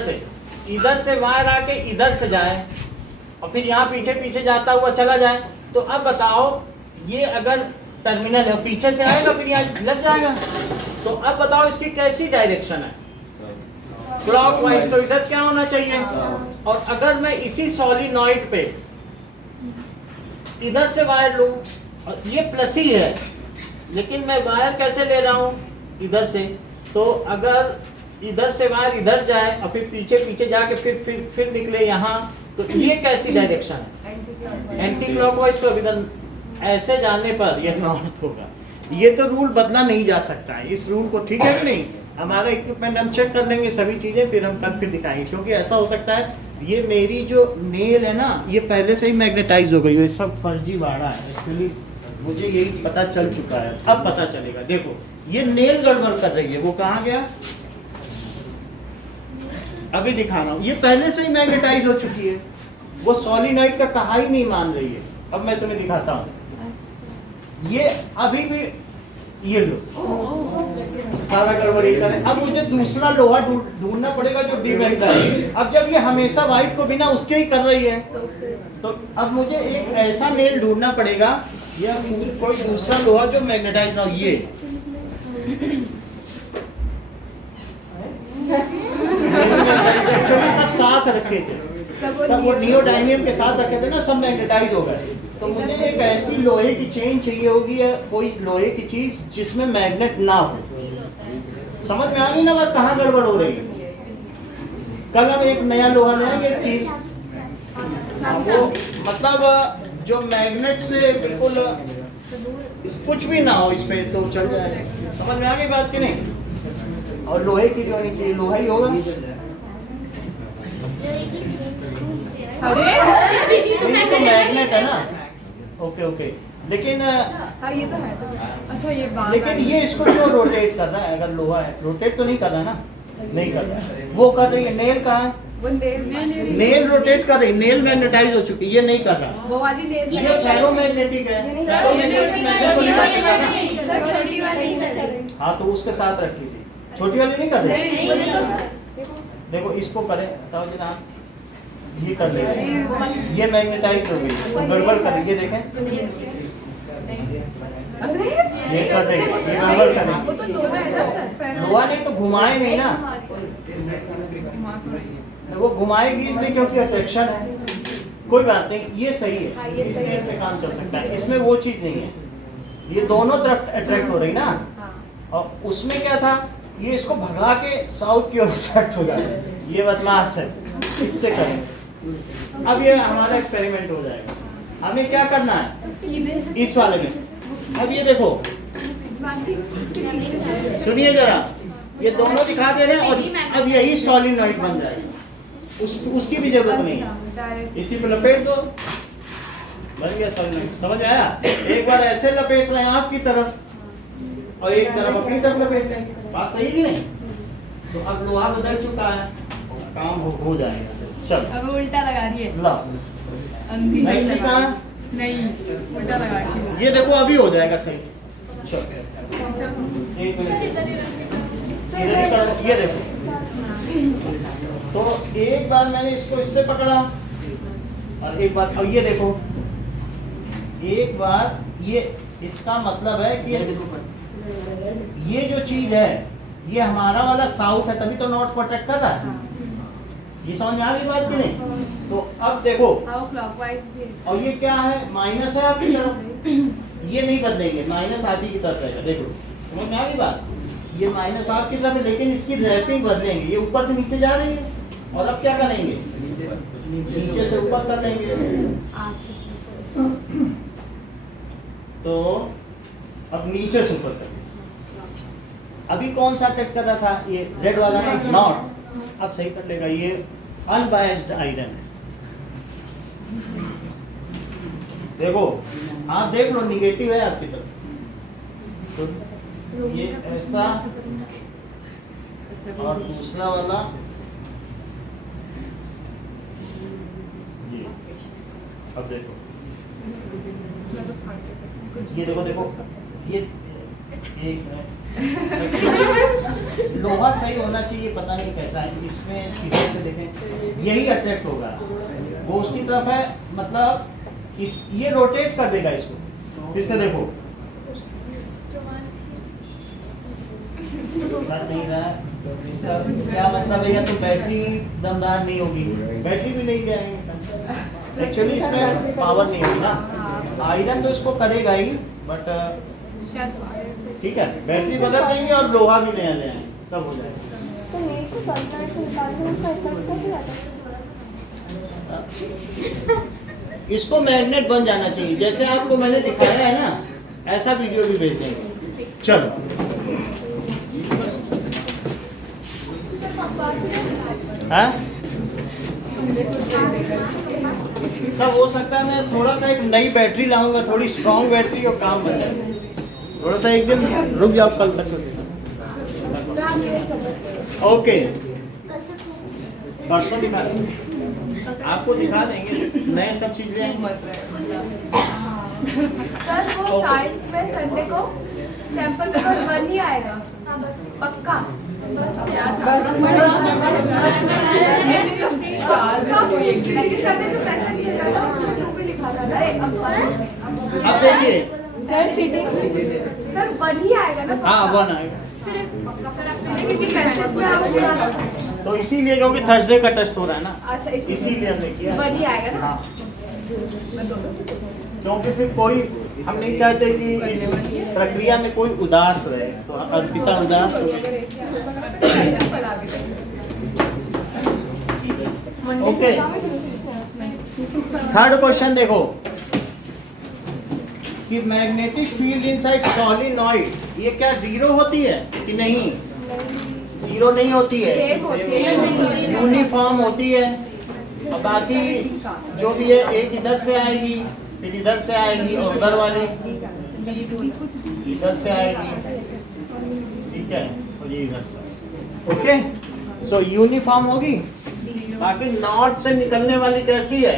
से वायर आके इधर से जाए और फिर यहाँ पीछे जाता हुआ चला जाए, तो अब बताओ ये अगर टर्मिनल है, पीछे से आएगा फिर यहाँ लग जाएगा, तो अब बताओ इसकी कैसी डायरेक्शन है, क्लॉकवाइज। तो इधर क्या होना चाहिए, और अगर मैं इसी सोलिनॉइड पे इधर से वायर लूं, और ये प्लस ही है लेकिन मैं वायर कैसे ले रहा हूं, इधर से, तो अगर इधर से वायर इधर जाए और फिर पीछे जाके फिर निकले यहाँ, तो ये कैसी डायरेक्शन है, एंटी क्लॉकवाइज। तो इधर ऐसे जाने पर ये नॉर्थ होगा। ये तो रूल बदला नहीं जा सकता है, इस रूल को, ठीक है कि नहीं। हमारा इक्विपमेंट हम चेक कर लेंगे सभी चीजें, फिर हम कल फिर दिखाएंगे, क्योंकि ऐसा हो सकता है ये मेरी जो नेल है ना, ये पहले से ही मैग्नेटाइज हो गई है, सब फर्जी वाड़ा है एक्चुअली, मुझे यही पता चल चुका है, अब पता चलेगा। देखो ये नेल गड़बड़ कर रही है, वो कहाँ गया, अभी दिखा रहा हूँ, ये पहले से ही मैग्नेटाइज हो चुकी है, वो सोलिनॉइड का कहा ही नहीं मान रही है। अब मैं तुम्हें दिखाता हूँ, ये अभी भी ये लो सारा गड़बड़ी करें। अब मुझे दूसरा लोहा ढूंढना पड़ेगा जो डीमैग्नेटाइज। अब जब ये हमेशा व्हाइट को बिना उसके ही कर रही है, तो अब मुझे एक ऐसा मेल ढूंढना पड़ेगा या कोई दूसरा लोहा जो मैग्नेटाइज ना हो। ये एक्चुअली सब साथ रखे थे, सब वो नियोडाइमियम के साथ रखे थे ना, सब मैग्नेटाइज हो गए। तो मुझे एक ऐसी लोहे की चेन चाहिए होगी या कोई लोहे की चीज जिसमें मैग्नेट ना हो। समझ में आ गई ना बात, कहाँ गड़बड़ हो रही है। कल हम एक नया लोहा नया ये चीज, वो मतलब जो मैग्नेट से बिल्कुल कुछ भी ना हो इस पे तो चल जाए। समझ में आ गई बात कि नहीं। और लोहे की जो होनी चाहिए लोहा ही होगा। ये तो मैग्नेट है ना। ओके ओके, लेकिन ये तो है। अच्छा ये बात, लेकिन ये इसको क्यों रोटेट कर रहा है? अगर लोहा है रोटेट तो नहीं कर रहा ना, नहीं कर रहा है। वो कर रही है, नेल कहाँ है? वो नेल रोटेट कर रही, नेल मैग्नेटाइज हो चुकी, ये नहीं कर रहा। वो वाली नेल ये फेरोमैग्नेटिक है, छोटी वाली। हाँ तो उसके साथ रखी थी, छोटी वाली नहीं कर रही। देखो इसको करें, बताओ जरा, ये कर लेगा, ये मैग्नेटाइज हो गई, तो गड़बड़ कर रही है। देखें ये कर रही है, ये गड़बड़ कर रही वो तो लोहा है ना सर। लोहा नहीं तो घुमाए नहीं ना, वो घुमाएगी इसलिए क्योंकि अट्रैक्शन है। कोई बात नहीं, ये सही है, इस नेल से काम चल सकता है। इसमें वो चीज नहीं है, ये दोनों तरफ अट्रैक्ट हो रही ना। और उसमें क्या था, ये इसको भगा के साउथ की ओर अट्रैक्ट हो जाए। ये बदमाश है, इससे करेंगे। अब ये हमारा एक्सपेरिमेंट हो जाएगा। हमें क्या करना है इस वाले में। अब ये देखो, सुनिए जरा, ये दोनों दिखा दे रहे हैं और अब यही सोलिनॉइड बन जाएगा। उसकी भी जरूरत नहीं है, इसी पे लपेट दो, बन गया सोलिनॉइड। समझ आया? एक बार ऐसे लपेट रहे हैं आपकी तरफ और एक तरफ अपनी तरफ लपेट रहे हैं, बात सही कि नहीं? तो अब लोहा बदल चुका है, काम हो जाएगा। चल अब उल्टा लगा रही है, ला अंधी बैटरी कहाँ है? नहीं, उल्टा लगा रही है। ये देखो अभी हो जाएगा सही। चल एक मिनट, इधर ही करो, ये देखो। तो एक बार मैंने इसको इससे पकड़ा और एक बार, और ये देखो एक बार, ये इसका मतलब है कि ये जो चीज है ये हमारा वाला साउथ है, तभी तो नॉर्थ को अट्रैक्ट कर रहा है। ये समझ में आ रही बात की नहीं? तो अब देखो, और ये क्या है, माइनस है आपकी तरफ, ये नहीं बदलेंगे, माइनस आप ही की तरफ रहेगा। देखो समझ में आ रही बात, ये माइनस आपकी तरफ है, लेकिन इसकी रैपिंग बदलेंगे, ये ऊपर से नीचे जा रही है। और अब क्या करेंगे, नीचे से ऊपर कर लेंगे। तो अब नीचे से ऊपर कर, अभी कौन सा अटैक कर रहा था, ये रेड वाला ना, नॉट। अब सही कर लेगा, ये अनबायस्ड आयरन है। देखो आप देख लो, निगेटिव है आपकी तरफ, तो ये ऐसा, और दूसरा वाला ये। अब देखो, ये देखो देखो, ये एक है लोहा सही होना चाहिए, पता नहीं कैसा है इसमें, सीधे से देखें यही अट्रैक्ट होगा, वो उसकी तरफ है, मतलब इस ये रोटेट कर देगा इसको। फिर से देखो, नहीं रहा इसका क्या मतलब है, या तो बैटरी दमदार नहीं होगी, बैटरी भी नहीं जाएंगे, एक्चुअली इसमें पावर नहीं होगी ना। आयरन तो इसको करेगा ही, बट ठीक है, बैटरी बदल देंगे और लोहा भी नया ले आएंगे, सब हो जाएगा। इसको मैग्नेट बन जाना चाहिए, जैसे आपको मैंने दिखाया है ना, ऐसा वीडियो भी भेज देंगे। चलो हाँ, सब हो सकता है। मैं थोड़ा सा एक नई बैटरी लाऊंगा, थोड़ी स्ट्रॉन्ग बैटरी, और काम बन जाएगा। थोड़ा सा एक दिन रुक जाओ, कल तक। ओके, परसों दिखा रहे आपको दिखा देंगे नए सब चीज ले आएंगे। सर वो साइंस में संडे को सैंपल पेपर 1 ही आएगा पक्का। ऐसे संडे को मैसेज किया था उसमें 2 भी लिखा था। अरे अब देखिए सर चीटिंग सर 1 ही आएगा ना। हाँ 1 आएगा। क्योंकि मैसेज में आपको बोला था। तो इसीलिए क्योंकि थर्सडे का टेस्ट हो रहा है ना, अच्छा इसीलिए हमने किया। 1 ही आएगा ना। हाँ क्योंकि फिर कोई हम नहीं चाहते कि इस प्रक्रिया में कोई उदास रहे, तो अर्पिता उदास हो गई। ओके थर्ड क्वेश्चन देखो कि मैग्नेटिक फील्ड इनसाइड सॉलिनॉइड ये क्या जीरो होती है कि नहीं? जीरो नहीं होती है, यूनिफॉर्म होती है। और बाकी जो भी है एक इधर से आएगी, फिर इधर से आएगी और उधर वाली इधर से आएगी, ठीक है, और ये इधर से। ओके सो यूनिफॉर्म होगी। बाकी नॉट से निकलने वाली कैसी है?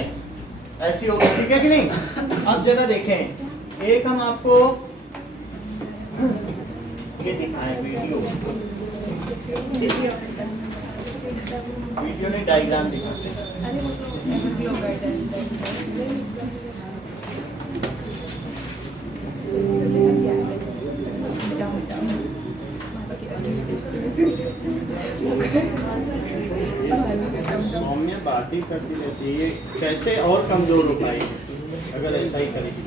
ऐसी होगी, ठीक है कि नहीं? अब जरा देखें, एक हम आपको ये दिखाएं वीडियो नहीं डायग्राम दिखाते हैं। सौम्य बात ही करती रहती है, ये कैसे और कमजोर हो पाएगी अगर ऐसा ही करेगी।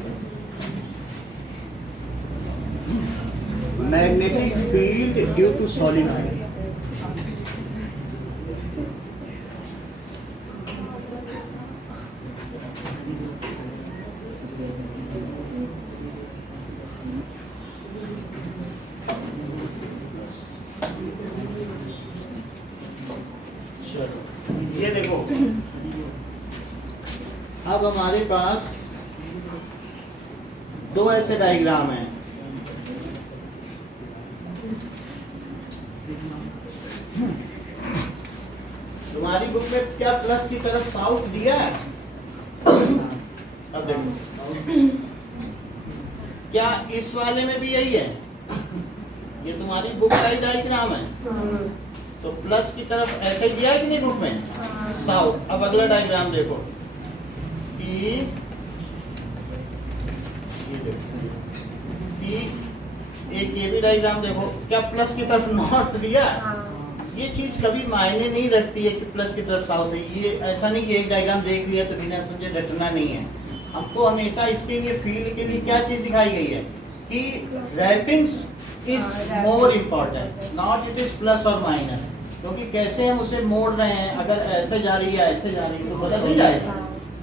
Magnetic field due to solenoid. ये देखो अब हमारे पास 2 ऐसे डायग्राम हैं। तुम्हारी बुक में क्या प्लस की तरफ साउथ दिया है? अब देखो क्या इस वाले में भी यही है? ये तुम्हारी बुक का ही डायग्राम है, तो प्लस की तरफ ऐसे ही दिया है कि नहीं बुक में? साउथ। अब अगला डायग्राम देखो कि ये देखो कि एक ये भी डायग्राम देखो, क्या प्लस की तरफ नॉर्थ दिया? ये चीज कभी मायने नहीं रखती है कि प्लस की तरफ साउथ है। ये ऐसा नहीं कि एक डायग्राम देख लिया तो बिना समझे रटना नहीं है। हमको हमेशा इसके लिए फील्ड के लिए क्या चीज दिखाई गई है कि wrappings is more important, not it is plus और माइनस। क्योंकि कैसे हम उसे मोड़ रहे हैं, अगर ऐसे जा रही है ऐसे जा रही है तो बदल नहीं जाएगा।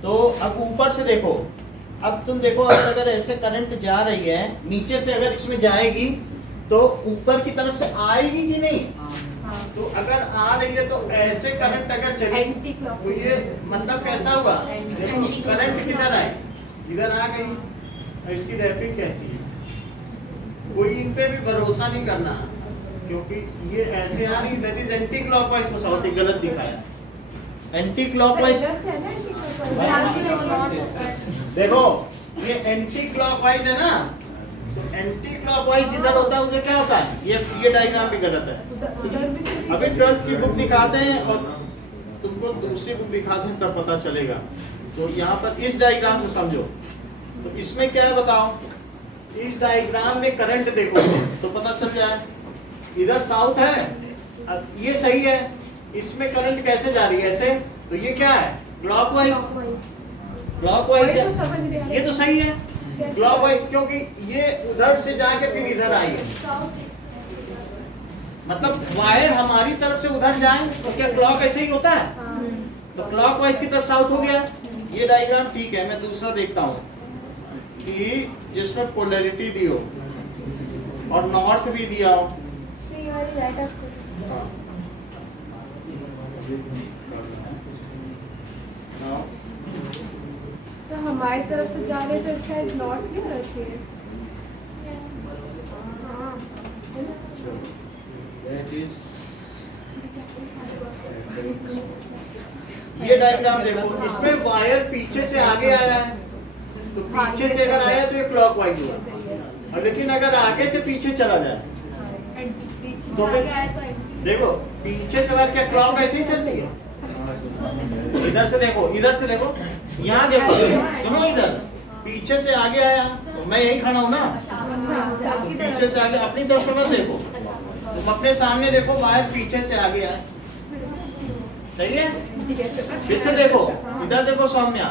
तो अब ऊपर से देखो, अब तुम देखो अगर ऐसे करंट जा रही है नीचे से, अगर इसमें जाएगी तो ऊपर की तरफ से आएगी कि नहीं? तो अगर आ रही है तो ऐसे करंट अगर चलेगी तो ये मतलब कैसा हुआ? देखो करंट किधर आए, इधर आ गई। और इसकी रैपिंग कैसी है? कोई इन पे भी भरोसा नहीं करना, क्योंकि ये ऐसे आ रही, दैट इज एंटी क्लॉकवाइज को साउथ गलत दिखाया। एंटी क्लॉकवाइज देखो ये एंटी क्लॉकवाइज है ना, तो एंटी क्लॉकवाइज जिधर होता है उसे क्या होता है? ये डायग्राम भी गलत है। अभी 12th की बुक दिखाते हैं और तुमको दूसरी बुक दिखाते हैं तब पता चलेगा। तो यहाँ पर इस डायग्राम से समझो, तो इसमें क्या है बताओ? इस डायग्राम में करंट देखो तो पता चल जाए। इधर साउथ है, अब ये सही है, इसमें करंट कैसे जा रही है? ऐसे। तो ये क्या है? क्लॉकवाइज। क्लॉकवाइज ये तो सही है क्लॉकवाइज, क्योंकि ये उधर से जाके फिर इधर आई है। मतलब वायर हमारी तरफ से उधर जाए तो क्या क्लॉक ऐसे ही होता है? तो क्लॉकवाइज की तरफ साउथ हो गया। ये डायग्राम ठीक है। मैं दूसरा देखता हूँ कि जिसमें पोलैरिटी दी हो और नॉर्थ भी दिया हो। तो हमारी तरफ से जा रहे तो इस साइड नॉर्थ भी होना चाहिए। That is ये डायग्राम देखो, इसमें वायर पीछे से आगे आया है, तो पीछे से अगर आया तो ये क्लॉकवाइज हुआ, और लेकिन अगर आगे से पीछे चला जाए तो फिर देखो पीछे से वायर क्या क्लॉक ऐसे ही चलती है। इधर से देखो, इधर से देखो, यहाँ देखो, सुनो इधर पीछे से आगे आया तो मैं यही खड़ा हूँ ना, पीछे से आगे अपनी तरफ से मत देखो, तुम अपने सामने देखो, वायर पीछे से आगे आए, सही है। फिर से देखो, इधर देखो सौम्या,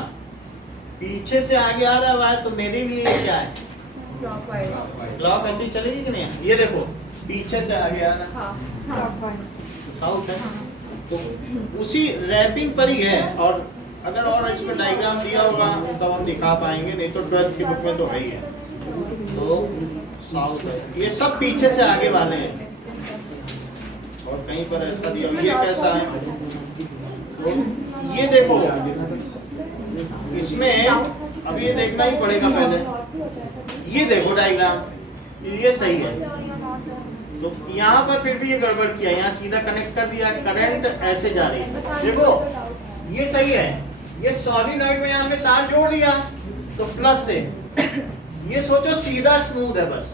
पीछे से आगे आ रहा है वायर, तो मेरे लिए क्या है, क्लॉक ऐसी चलेगी कि नहीं। ये देखो पीछे से आगे आ रहा है, साउथ है, तो उसी रैपिंग पर ही है। और अगर और इसमें डायग्राम दिया होगा तब हम दिखा पाएंगे, नहीं तो 12th की बुक में तो है ही है। तो साउथ है, ये सब पीछे से आगे वाले हैं, और कहीं पर ऐसा दिया, ये कैसा है, तो ये देखो इसमें अब ये देखना ही पड़ेगा पहले। ये देखो डायग्राम, ये सही है, तो यहाँ पर फिर भी ये गड़बड़ किया, यहाँ सीधा कनेक्ट कर दिया, करंट ऐसे जा रही है, देखो ये सही है। ये सॉलिनॉइड में यहाँ पे तार जोड़ दिया तो प्लस से, ये सोचो सीधा स्मूथ है बस।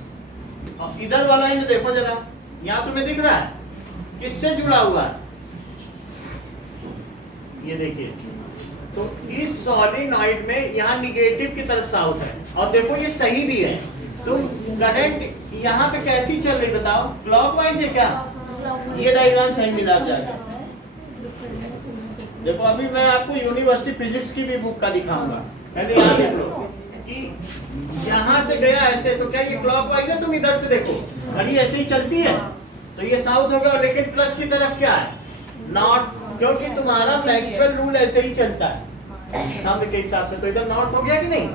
अब इधर वाला ही देखो जरा, यहाँ तुम्हें दिख रहा है किससे जुड़ा हुआ है, ये देखिए, तो इस सॉलिनॉइड में यहाँ निगेटिव की तरफ साउथ है, और देखो ये सही भी है, तो करंट यहाँ पे कैसी चल रही बताओ, क्लॉकवाइज है क्या, ये डायग्राम सही मिला जाएगा। देखो अभी मैं आपको यूनिवर्सिटी फिजिक्स की भी बुक का दिखाऊंगा, पहले यहाँ देख लो कि यहाँ से गया ऐसे, तो क्या ये क्लॉकवाइज है, तुम इधर से देखो घड़ी ऐसे ही चलती है, तो ये साउथ होगा, लेकिन प्लस की तरफ क्या है, नॉर्थ, क्योंकि तुम्हारा मैक्सवेल रूल ऐसे ही चलता है नाम के हिसाब से, तो इधर नॉर्थ हो गया कि नहीं,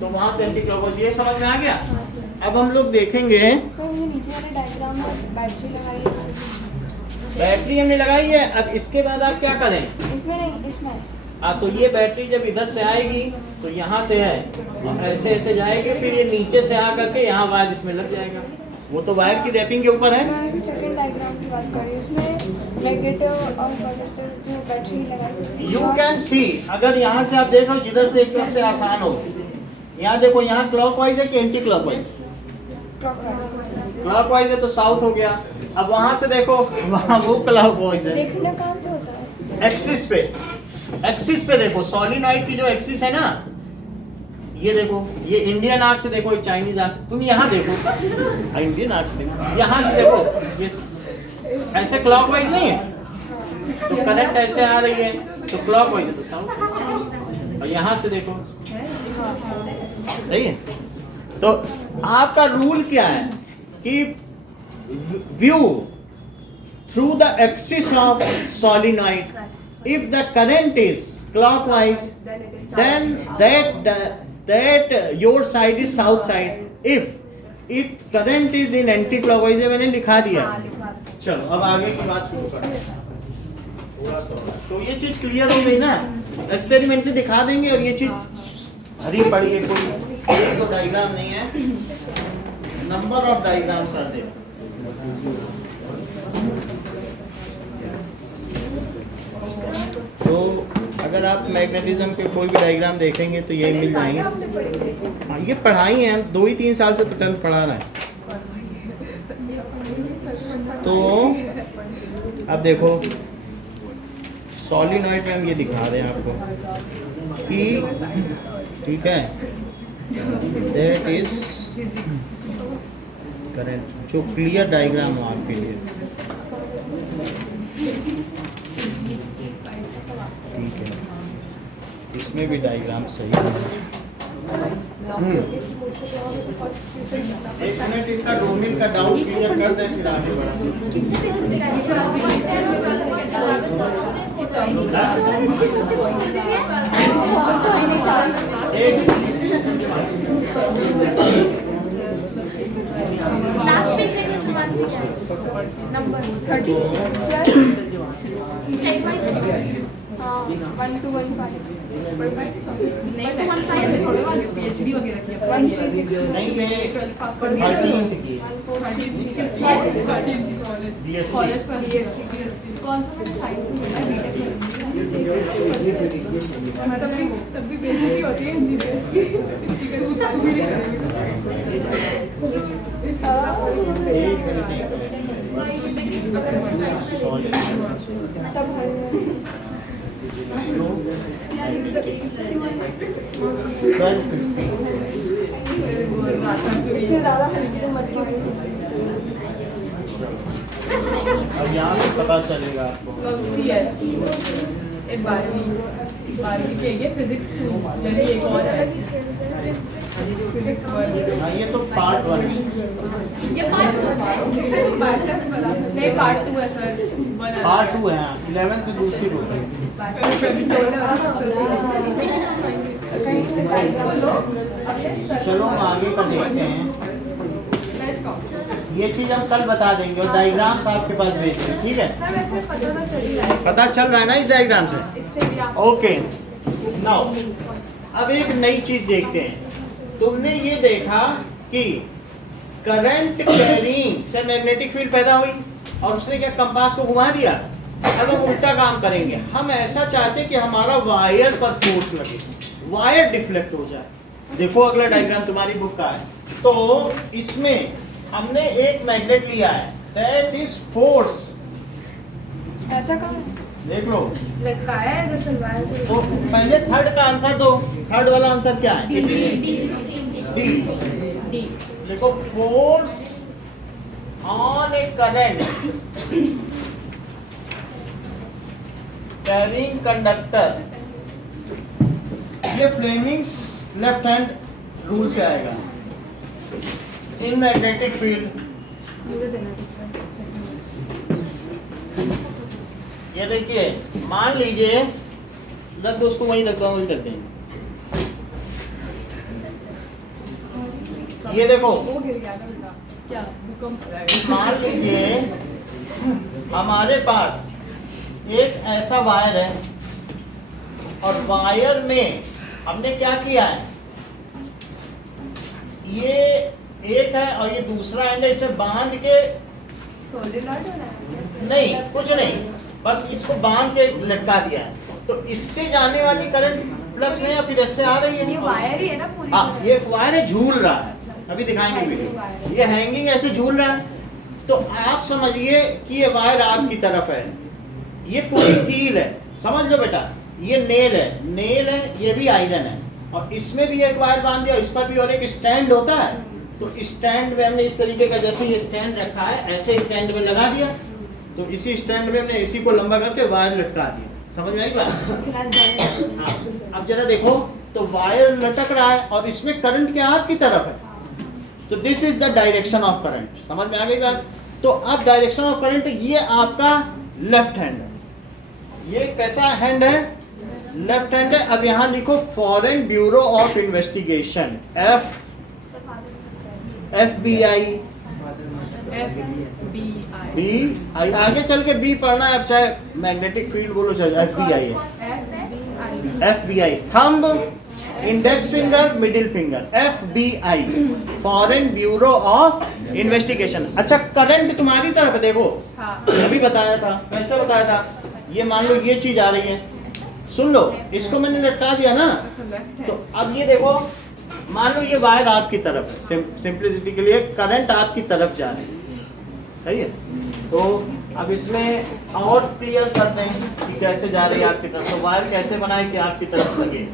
तो वहां से एंटी क्लॉकवाइज, ये समझ में आ गया। अब हम लोग देखेंगे, सर ये नीचे वाले डायग्राम में बैटरी लगाई है, बैटरी हमने लगाई है। अब इसके बाद आप क्या करें, इसमें नहीं, इसमें तो ये बैटरी जब इधर से आएगी तो यहाँ से है, और ऐसे ऐसे जाएगी, फिर ये नीचे से आ करके यहाँ वायर इसमें लग जाएगा, वो तो वायर की रैपिंग के ऊपर है। मैं सेकंड डायग्राम की बात कर रही हूँ, इसमें नेगेटिव और पॉजिटिव जो बैटरी लगाई, यू कैन सी, अगर यहाँ से आप देख रहे हो जिधर से एक तरफ से आसान हो, यहाँ देखो, यहाँ क्लॉकवाइज है कि एंटी क्लॉकवाइज, क्लॉकवाइज है तो साउथ हो गया। अब वहां से देखो, वहां वो क्लॉकवाइज है, देखना कहाँ से होता है, एक्सिस पे, एक्सिस पे देखो, सॉलिनॉइड की जो एक्सिस है ना, ये देखो, ये इंडियन आर्क से देखो, चाइनीज आर्क से, तुम यहाँ देखो, इंडियन आर्क से देखो, यहाँ से देखो, ये ऐसे क्लॉकवाइज नहीं है, तो करंट ऐसे आ रही है तो क्लॉकवाइज है तो साउथ, और यहाँ से देखो, सही है। तो आपका रूल क्या है कि view through the axis of solenoid, if the current is clockwise, then that your side is south side. If current is in anti-clockwise, ये मैंने लिखा दिया। चलो अब आगे की बात शुरू करते हैं। तो ये चीज क्लियर हो गई ना, एक्सपेरिमेंट में दिखा देंगे, और ये चीज हरी पड़ी है, कोई तो डायग्राम नहीं है, number of diagrams are there. तो अगर आप मैग्नेटिज्म के कोई भी डायग्राम देखेंगे तो यही मिल जाएंगे। हाँ, ये पढ़ाई है, 2 ही 3 साल से तो 10th पढ़ा रहा है। तो अब देखो सॉलिनॉइड में हम ये दिखा रहे हैं आपको कि ठीक है, दैट इज करेक्ट, जो क्लियर डायग्राम हो आपके लिए, ठीक है, इसमें भी डायग्राम सही है। एक मिनट, इनका डोमेन का डाउट क्लियर कर दें, फिर आगे नंबर 30 1 to 1 5 नहीं थोड़े वाले PhD वगैरह की है। नहीं ये 13th की BSc। कॉलेज पर कौन सा साइंस में है? बीटेक मैं तब भी बेइज्जती होती है हिंदी की। एक मिनट सॉरी इससे ज़्यादा तो मत कीजिए। अब यहाँ से पता चलेगा आपको। बारहवीं के ये फिजिक्स 2 यानी एक और है फिजिक्स 1। हाँ ये तो पार्ट 1 है। ये पार्ट 1 नहीं पार्ट 2 है सर। पार्ट 2 है 11th में दूसरी बुक है। चलो हम आगे का देखते हैं। ये चीज हम कल बता देंगे और डायग्राम्स आपके पास भेज देंगे, ठीक है? सर वैसे पता तो चल ही रहा है। पता चल रहा है ना इस डायग्राम से? इससे भी आप ओके नाउ अब एक नई चीज देखते हैं। तुमने ये देखा कि करंट कैरिंग से मैग्नेटिक फील्ड पैदा हुई और उसने क्या कंपास को घुमा दिया। अब हम उल्टा काम करेंगे। हम ऐसा चाहते हैं कि हमारा वायर पर फोर्स लगे, वायर डिफ्लेक्ट हो जाए। देखो अगला डायग्राम तुम्हारी बुक का है। तो इसमें हमने एक मैग्नेट लिया है, दैट इज फोर्स। ऐसा कम देख लो। लटकाया है जैसे वायर तो पहले थर्ड का आंसर दो। थर्ड वाला आंसर क्या है? डी। देखो force on a current carrying conductor. ये फ्लेमिंग्स लेफ्ट हैंड रूल से आएगा। इन मैग्नेटिक फील्ड मुझे देना ये देखिए, मान लीजिए रख दो उसको, वहीं रख दो, वहीं रख देंगे। ये देखो वो गिर गया था बेटा क्या भूकंप आएगा। मान लीजिए हमारे पास एक ऐसा वायर है और वायर में हमने क्या किया है, ये एक है और ये दूसरा एंड है, इसमें बांध के सोलिनॉइड होना है। नहीं कुछ नहीं, बस इसको बांध के लटका दिया है। तो इससे जाने वाली करंट प्लस में या फिर इससे आ रही ये है। वायर ही है ना पूरी हाँ तरह। ये वायर है, झूल रहा है, अभी दिखाएंगे वीडियो। ये हैंगिंग ऐसे झूल रहा है। तो आप समझिए कि ये वायर आपकी तरफ है, ये पूरी कील है, समझ लो बेटा। ये नेल है, नेल है, ये भी आयरन है और इसमें भी एक वायर बांध दिया, इस पर भी और एक स्टैंड होता है। तो स्टैंड में हमने इस तरीके का, जैसे ये स्टैंड रखा है ऐसे स्टैंड में लगा दिया। तो इसी स्टैंड में हमने इसी को लंबा करके वायर लटका दिया। समझ में आई बात? हाँ। अब जरा देखो तो वायर लटक रहा है और इसमें करंट क्या आपकी तरफ है। तो this is the direction of current. समझ में आ गई बात? तो अब डायरेक्शन ऑफ करंट, ये आपका लेफ्ट हैंड है। ये कैसा हैंड है? लेफ्ट हैंड है। अब यहाँ लिखो foreign bureau of investigation, FBI। B I आगे चल के बी पढ़ना है, अब चाहे मैग्नेटिक फील्ड बोलो चाहे FBI है। FBI thumb, index finger, middle finger, FBI foreign bureau of investigation. अच्छा करंट तुम्हारी तरफ देखो, अभी बताया था, कैसे बताया था? ये मान लो ये चीज आ रही है, सुन लो, इसको मैंने लटका दिया ना। तो अब ये देखो, मान लो ये वायर आपकी तरफ है, सिंपलिसिटी के लिए करंट आपकी तरफ जा रही है, सही है? तो अब इसमें और क्लियर करते हैं कि कैसे जा रही है आपकी तरफ। तो वायर कैसे बनाए कि आपकी तरफ लगे?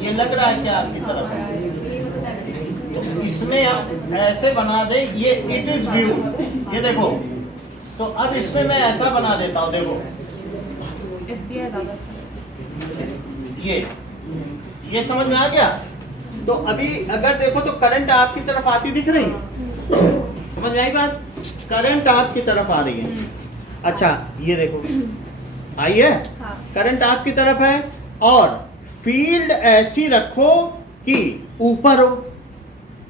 ये लग रहा है क्या आपकी तरफ है? तो इसमें हम ऐसे बना दे, ये इट इज व्यू, ये देखो। तो अब इसमें मैं ऐसा बना देता हूँ, देखो ये समझ में आ गया? तो अभी अगर देखो तो करंट आपकी तरफ आती दिख रही है, समझ में आई बात? करंट आपकी तरफ आ रही है। अच्छा ये देखो आई है, करंट आपकी तरफ है और फील्ड ऐसी रखो कि ऊपर हो।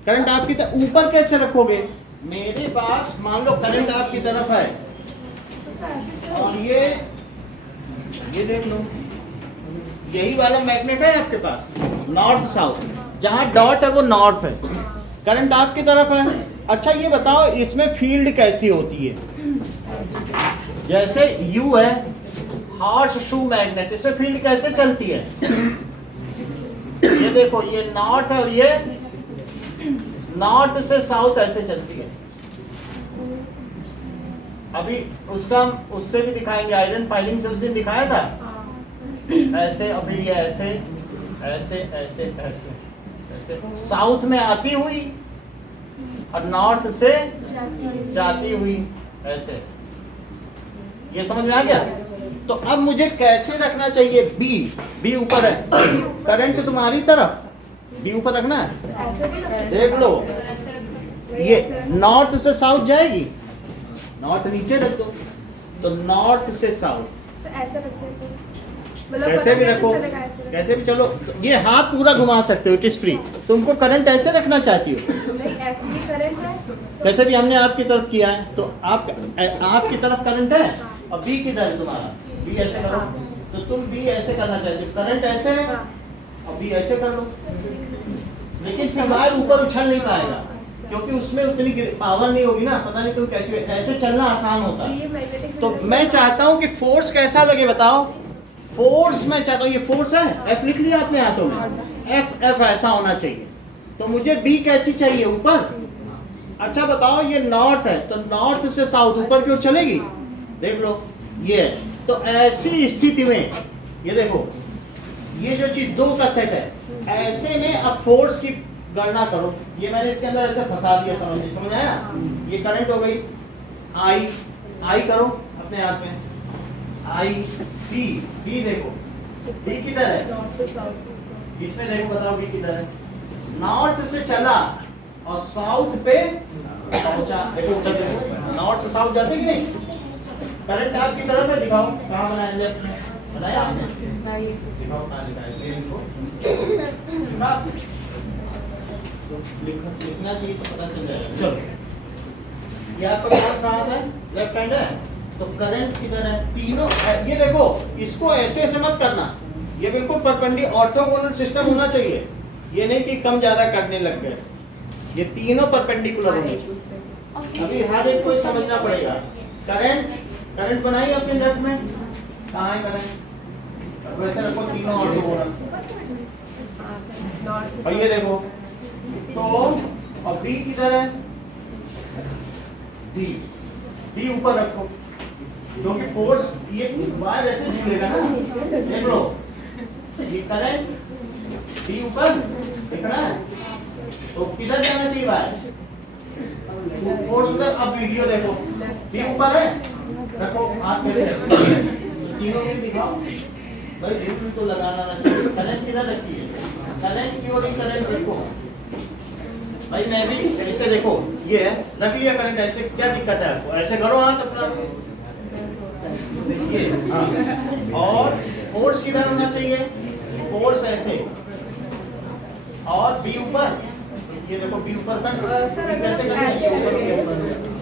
करंट आपकी तरफ ऊपर कैसे रखोगे? मेरे पास मान लो करंट आपकी तरफ है और ये देख लो यही वाला मैग्नेट है आपके पास, नॉर्थ साउथ, जहां डॉट है वो नॉर्थ है, करंट आपकी तरफ है। अच्छा ये बताओ इसमें फील्ड कैसी होती है? जैसे यू है, हॉर्स शू मैग्नेट, इसमें फील्ड कैसे चलती है? ये देखो, ये नॉर्थ है और ये नॉर्थ से साउथ ऐसे चलती है। अभी उसका हम उससे भी दिखाएंगे, आयरन फाइलिंग से उस दिन दिखाया था, ऐसे, और फिर ये ऐसे ऐसे ऐसे ऐसे ऐसे साउथ में आती हुई और नॉर्थ से जाती हुई ऐसे। ये समझ में आ गया? तो अब मुझे कैसे रखना चाहिए? बी ऊपर है, करंट तुम्हारी तरफ, बी ऊपर रखना है। देख लो, ये नॉर्थ से साउथ जाएगी, नॉर्थ नीचे रख दो, तो नॉर्थ से साउथ ऐसे रखते हैं, कैसे भी रखो, कैसे भी चलो। तो ये हाथ पूरा घुमा सकते हो, इट इज फ्री। तुमको करंट ऐसे रखना चाहती हो, करंट है कैसे भी हमने आपकी तरफ किया है, तो आपकी तरफ करंट है और बी किधर है तुम्हारा? बी ऐसे करो, तो तुम बी ऐसे करना चाहते हो, करंट ऐसे है और बी ऐसे कर लो। लेकिन फिर वायर ऊपर उछल नहीं पाएगा, क्योंकि उसमें उतनी पावर नहीं होगी ना, पता नहीं तुम कैसे, ऐसे चलना आसान होता है। तो मैं चाहता हूँ कि फोर्स कैसा लगे बताओ। फोर्स मैं चाहता हूँ, ये फोर्स है, एफ लिख लिया अपने हाथों में, एफ ऐसा होना चाहिए। तो मुझे बी कैसी चाहिए? ऊपर। अच्छा बताओ, ये नॉर्थ है तो नॉर्थ से साउथ ऊपर की ओर चलेगी, देख लो ये है। तो ऐसी स्थिति में ये देखो, ये जो चीज दो का सेट है, ऐसे में अब फोर्स की गणना करो। ये मैंने इसके अंदर ऐसे फंसा दिया, समझ आया? ये करंट हो गई, आई करो अपने हाथ में, आई बी देखो, बी किधर है? इसमें देखो, बताओ बी किधर है? नॉर्थ से चला और साउथ पे पहुंचा। देखो उधर देखो, नॉर्थ से साउथ जाते कि नहीं? करंट आपकी तरफ है, दिखाओ कहाँ बनाया, लेफ्ट में बनाया आपने, दिखाओ कहाँ लिखा है, इसलिए लिखो, लिखना चाहिए तो पता चल जाएगा। चलो, ये आपका कौन सा हाथ है? लेफ्ट हैंड है, तो करंट किधर है? तीनों, ये देखो, इसको ऐसे ऐसे मत करना, ये बिल्कुल परपेंडिकुलर ऑर्थोगोनल सिस्टम होना चाहिए। ये नहीं कि कम ज्यादा करने लग गए, ये तीनों परपेंडिकुलर होने चाहिए। अभी हर एक को समझना पड़ेगा। करंट बनाई अपने लेफ्ट में, कहाँ है करंट? वैसे रखो, तीनों ऑर्थोगोनल। और ये देखो, तो और बी किधर है? डी ऊपर रखो, क्योंकि फोर्स ये वायर ऐसे झूलेगा ना, देख लो, ये करंट डी ऊपर दिखना है, तो किधर जाना चाहिए वायर? फोर्स उधर। अब वीडियो देखो, डी ऊपर है, रखो हाथ में से, तीनों भी दिखाओ भाई, झूठ तो लगाना ना चाहिए। करंट किधर रखी है? करंट की ओर ही करंट रखो भाई। मैं भी ऐसे देखो, ये है, रख लिया करंट ऐसे, क्या दिक्कत है आपको? ऐसे करो हाथ अपना, ये हाँ। और फोर्स किधर होना चाहिए? फोर्स ऐसे, और बी ऊपर, ये देखो बी ऊपर का कैसे करना है, ये ऊपर से ऊपर।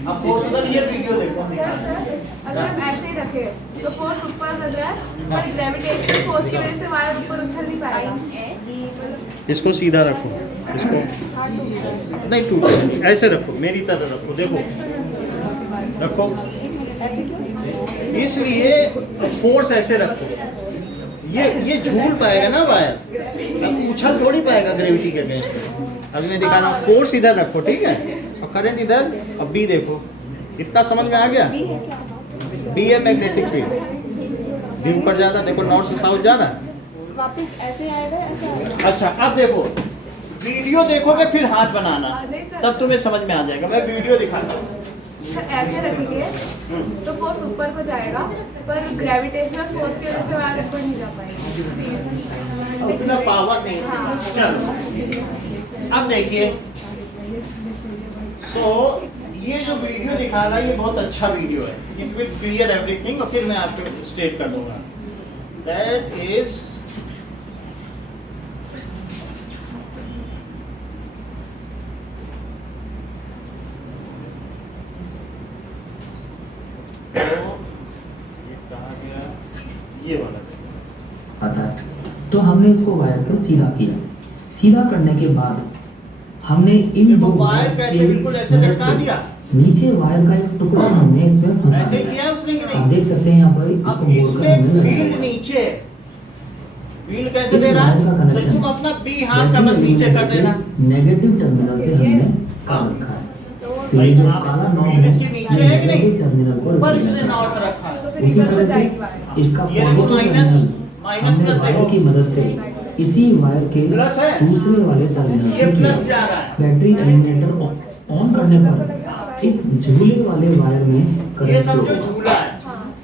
अब फोर्स उधर, ये वीडियो देखो। अगर हम ऐसे ही रखे तो फोर्स ऊपर लग रहा है, पर ग्रेविटेशनल फोर्स की वजह से वायर ऊपर उछल नहीं पाएगा। इसको सीधा रखो, इसको नहीं टूटे, ऐसे रखो, मेरी तरह रखो, देखो रखो, इसलिए फोर्स ऐसे रखो। ये झूल पाएगा ना वायर, अब उछल थोड़ी पाएगा ग्रेविटी के अगेंस्ट। अभी मैं दिखाना, फोर्स इधर रखो, ठीक है, और करंट इधर। अब बी देखो, इतना समझ में आ गया? बी है मैग्नेटिक फील्ड, बी ऊपर जा रहा है, देखो नॉर्थ से साउथ जा रहा है, वापस ऐसे आएगा, ऐसे आएगा। अच्छा अब देखो, वीडियो देखोगे फिर हाथ बनाना, तब तुम्हें समझ में आ जाएगा। मैं वीडियो दिखाता हूँ। ऐसे रखेंगे तो फोर्स ऊपर को जाएगा, पर ग्रेविटेशनल फोर्स की वजह से वायर ऊपर नहीं जा पाएगा, उतना पावर नहीं है। चलो अब देखिए, ये जो वीडियो दिखा रहा है, ये बहुत अच्छा वीडियो है, इट विल क्लियर एवरीथिंग। और फिर मैं आपको स्टेट कर दूंगा, दैट इज ये वाला, आता है। तो हमने इसको वायर को सीधा किया। सीधा करने के बाद हमने इन देखो, दो वायर वायर्स कैसे के बिल्कुल ऐसे मदद लटका से दिया। नीचे वायर का एक टुकड़ा हमने इसमें फंसा ऐसे ही दिया। किया उसने कि आप नहीं? देख सकते हैं यहाँ पर इसको अब मोड़कर इसमें हमने फील्ड लगाया। नीचे, फील्ड कैसे इस दे रहा वायर का है? कनेक्शन तो तुम अपना बी हाथ का बस नीचे कर देना। नेगेटिव टर्मिनल से हमने कर रखा है। तो ये जो आप काला नॉब फील्ड है इसके नीचे है कि नहीं? नेगेटिव टर्मिनल को ऊपर represent इसने करता है। नॉट रखा है। तो फिर उसी इधर को तरह से जाएगी वायर। इसका ये देखो पॉजिटिव माइनस, टर्मिनल माइनस हमने प्लस वायर देखो। की मदद से इसी वायर के प्लस है। दूसरे वाले टर्मिनल ये से प्लस किया। जा रहा है। बैटरी एलिमिनेटर ऑन करने पर इस झूले वाले वायर में ये करंट फ्लो समझो होगा। झूला है। हाँ।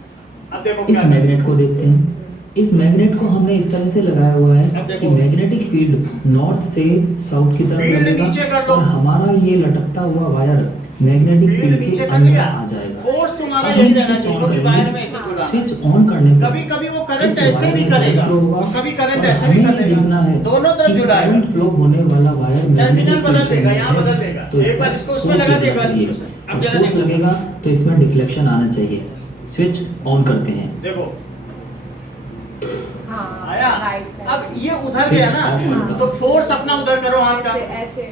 अब देखो इस क्या है। मैग्नेट को देखते हैं। इस मैग्नेट को हमने इस तरह से लगाया हुआ अब है देखो। कि मैग्नेटिक फील्ड नॉर्थ से साउथ की तरफ फील्ड लगेगा नीचे कर लो। और हमारा ये लटकता हुआ वायर मैग्नेटिक फील्ड फील्ड नीचे के कर अंदर लिया। आ जाएगा। फोर्स तुम्हारा अब यही हम रहना स्विच चाहिए ऑन क्योंकि वायर में ऐसे करेंगे। जुड़ा। स्विच ऑन करने पर कभी कभी वो करंट इस ऐसे वायर भी में करेगा करंट फ्लो होगा और कभी करंट और ऐसे भी हमें कर ये देखना है देगा। दोनों तरफ कि जुड़ा है। करंट फ्लो होने वाला वायर टर्मिनल मैग्नेटिक बदल फील्ड के देगा, अंदर यहाँ है, बदल देगा। तो एक बार इसको उसमें लगा दे, एक बार इसमें। अब अब जरा फोर्स देखो। लगेगा तो इसमें डिफ्लेक्शन आना चाहिए। स्विच ऑन करते हैं। देखो हाँ, आया। Right side. अब ये उधर स्विच गया ऑफ ना, करता तो फोर्स अपना उधर करो हाथ का। ऐसे ऐसे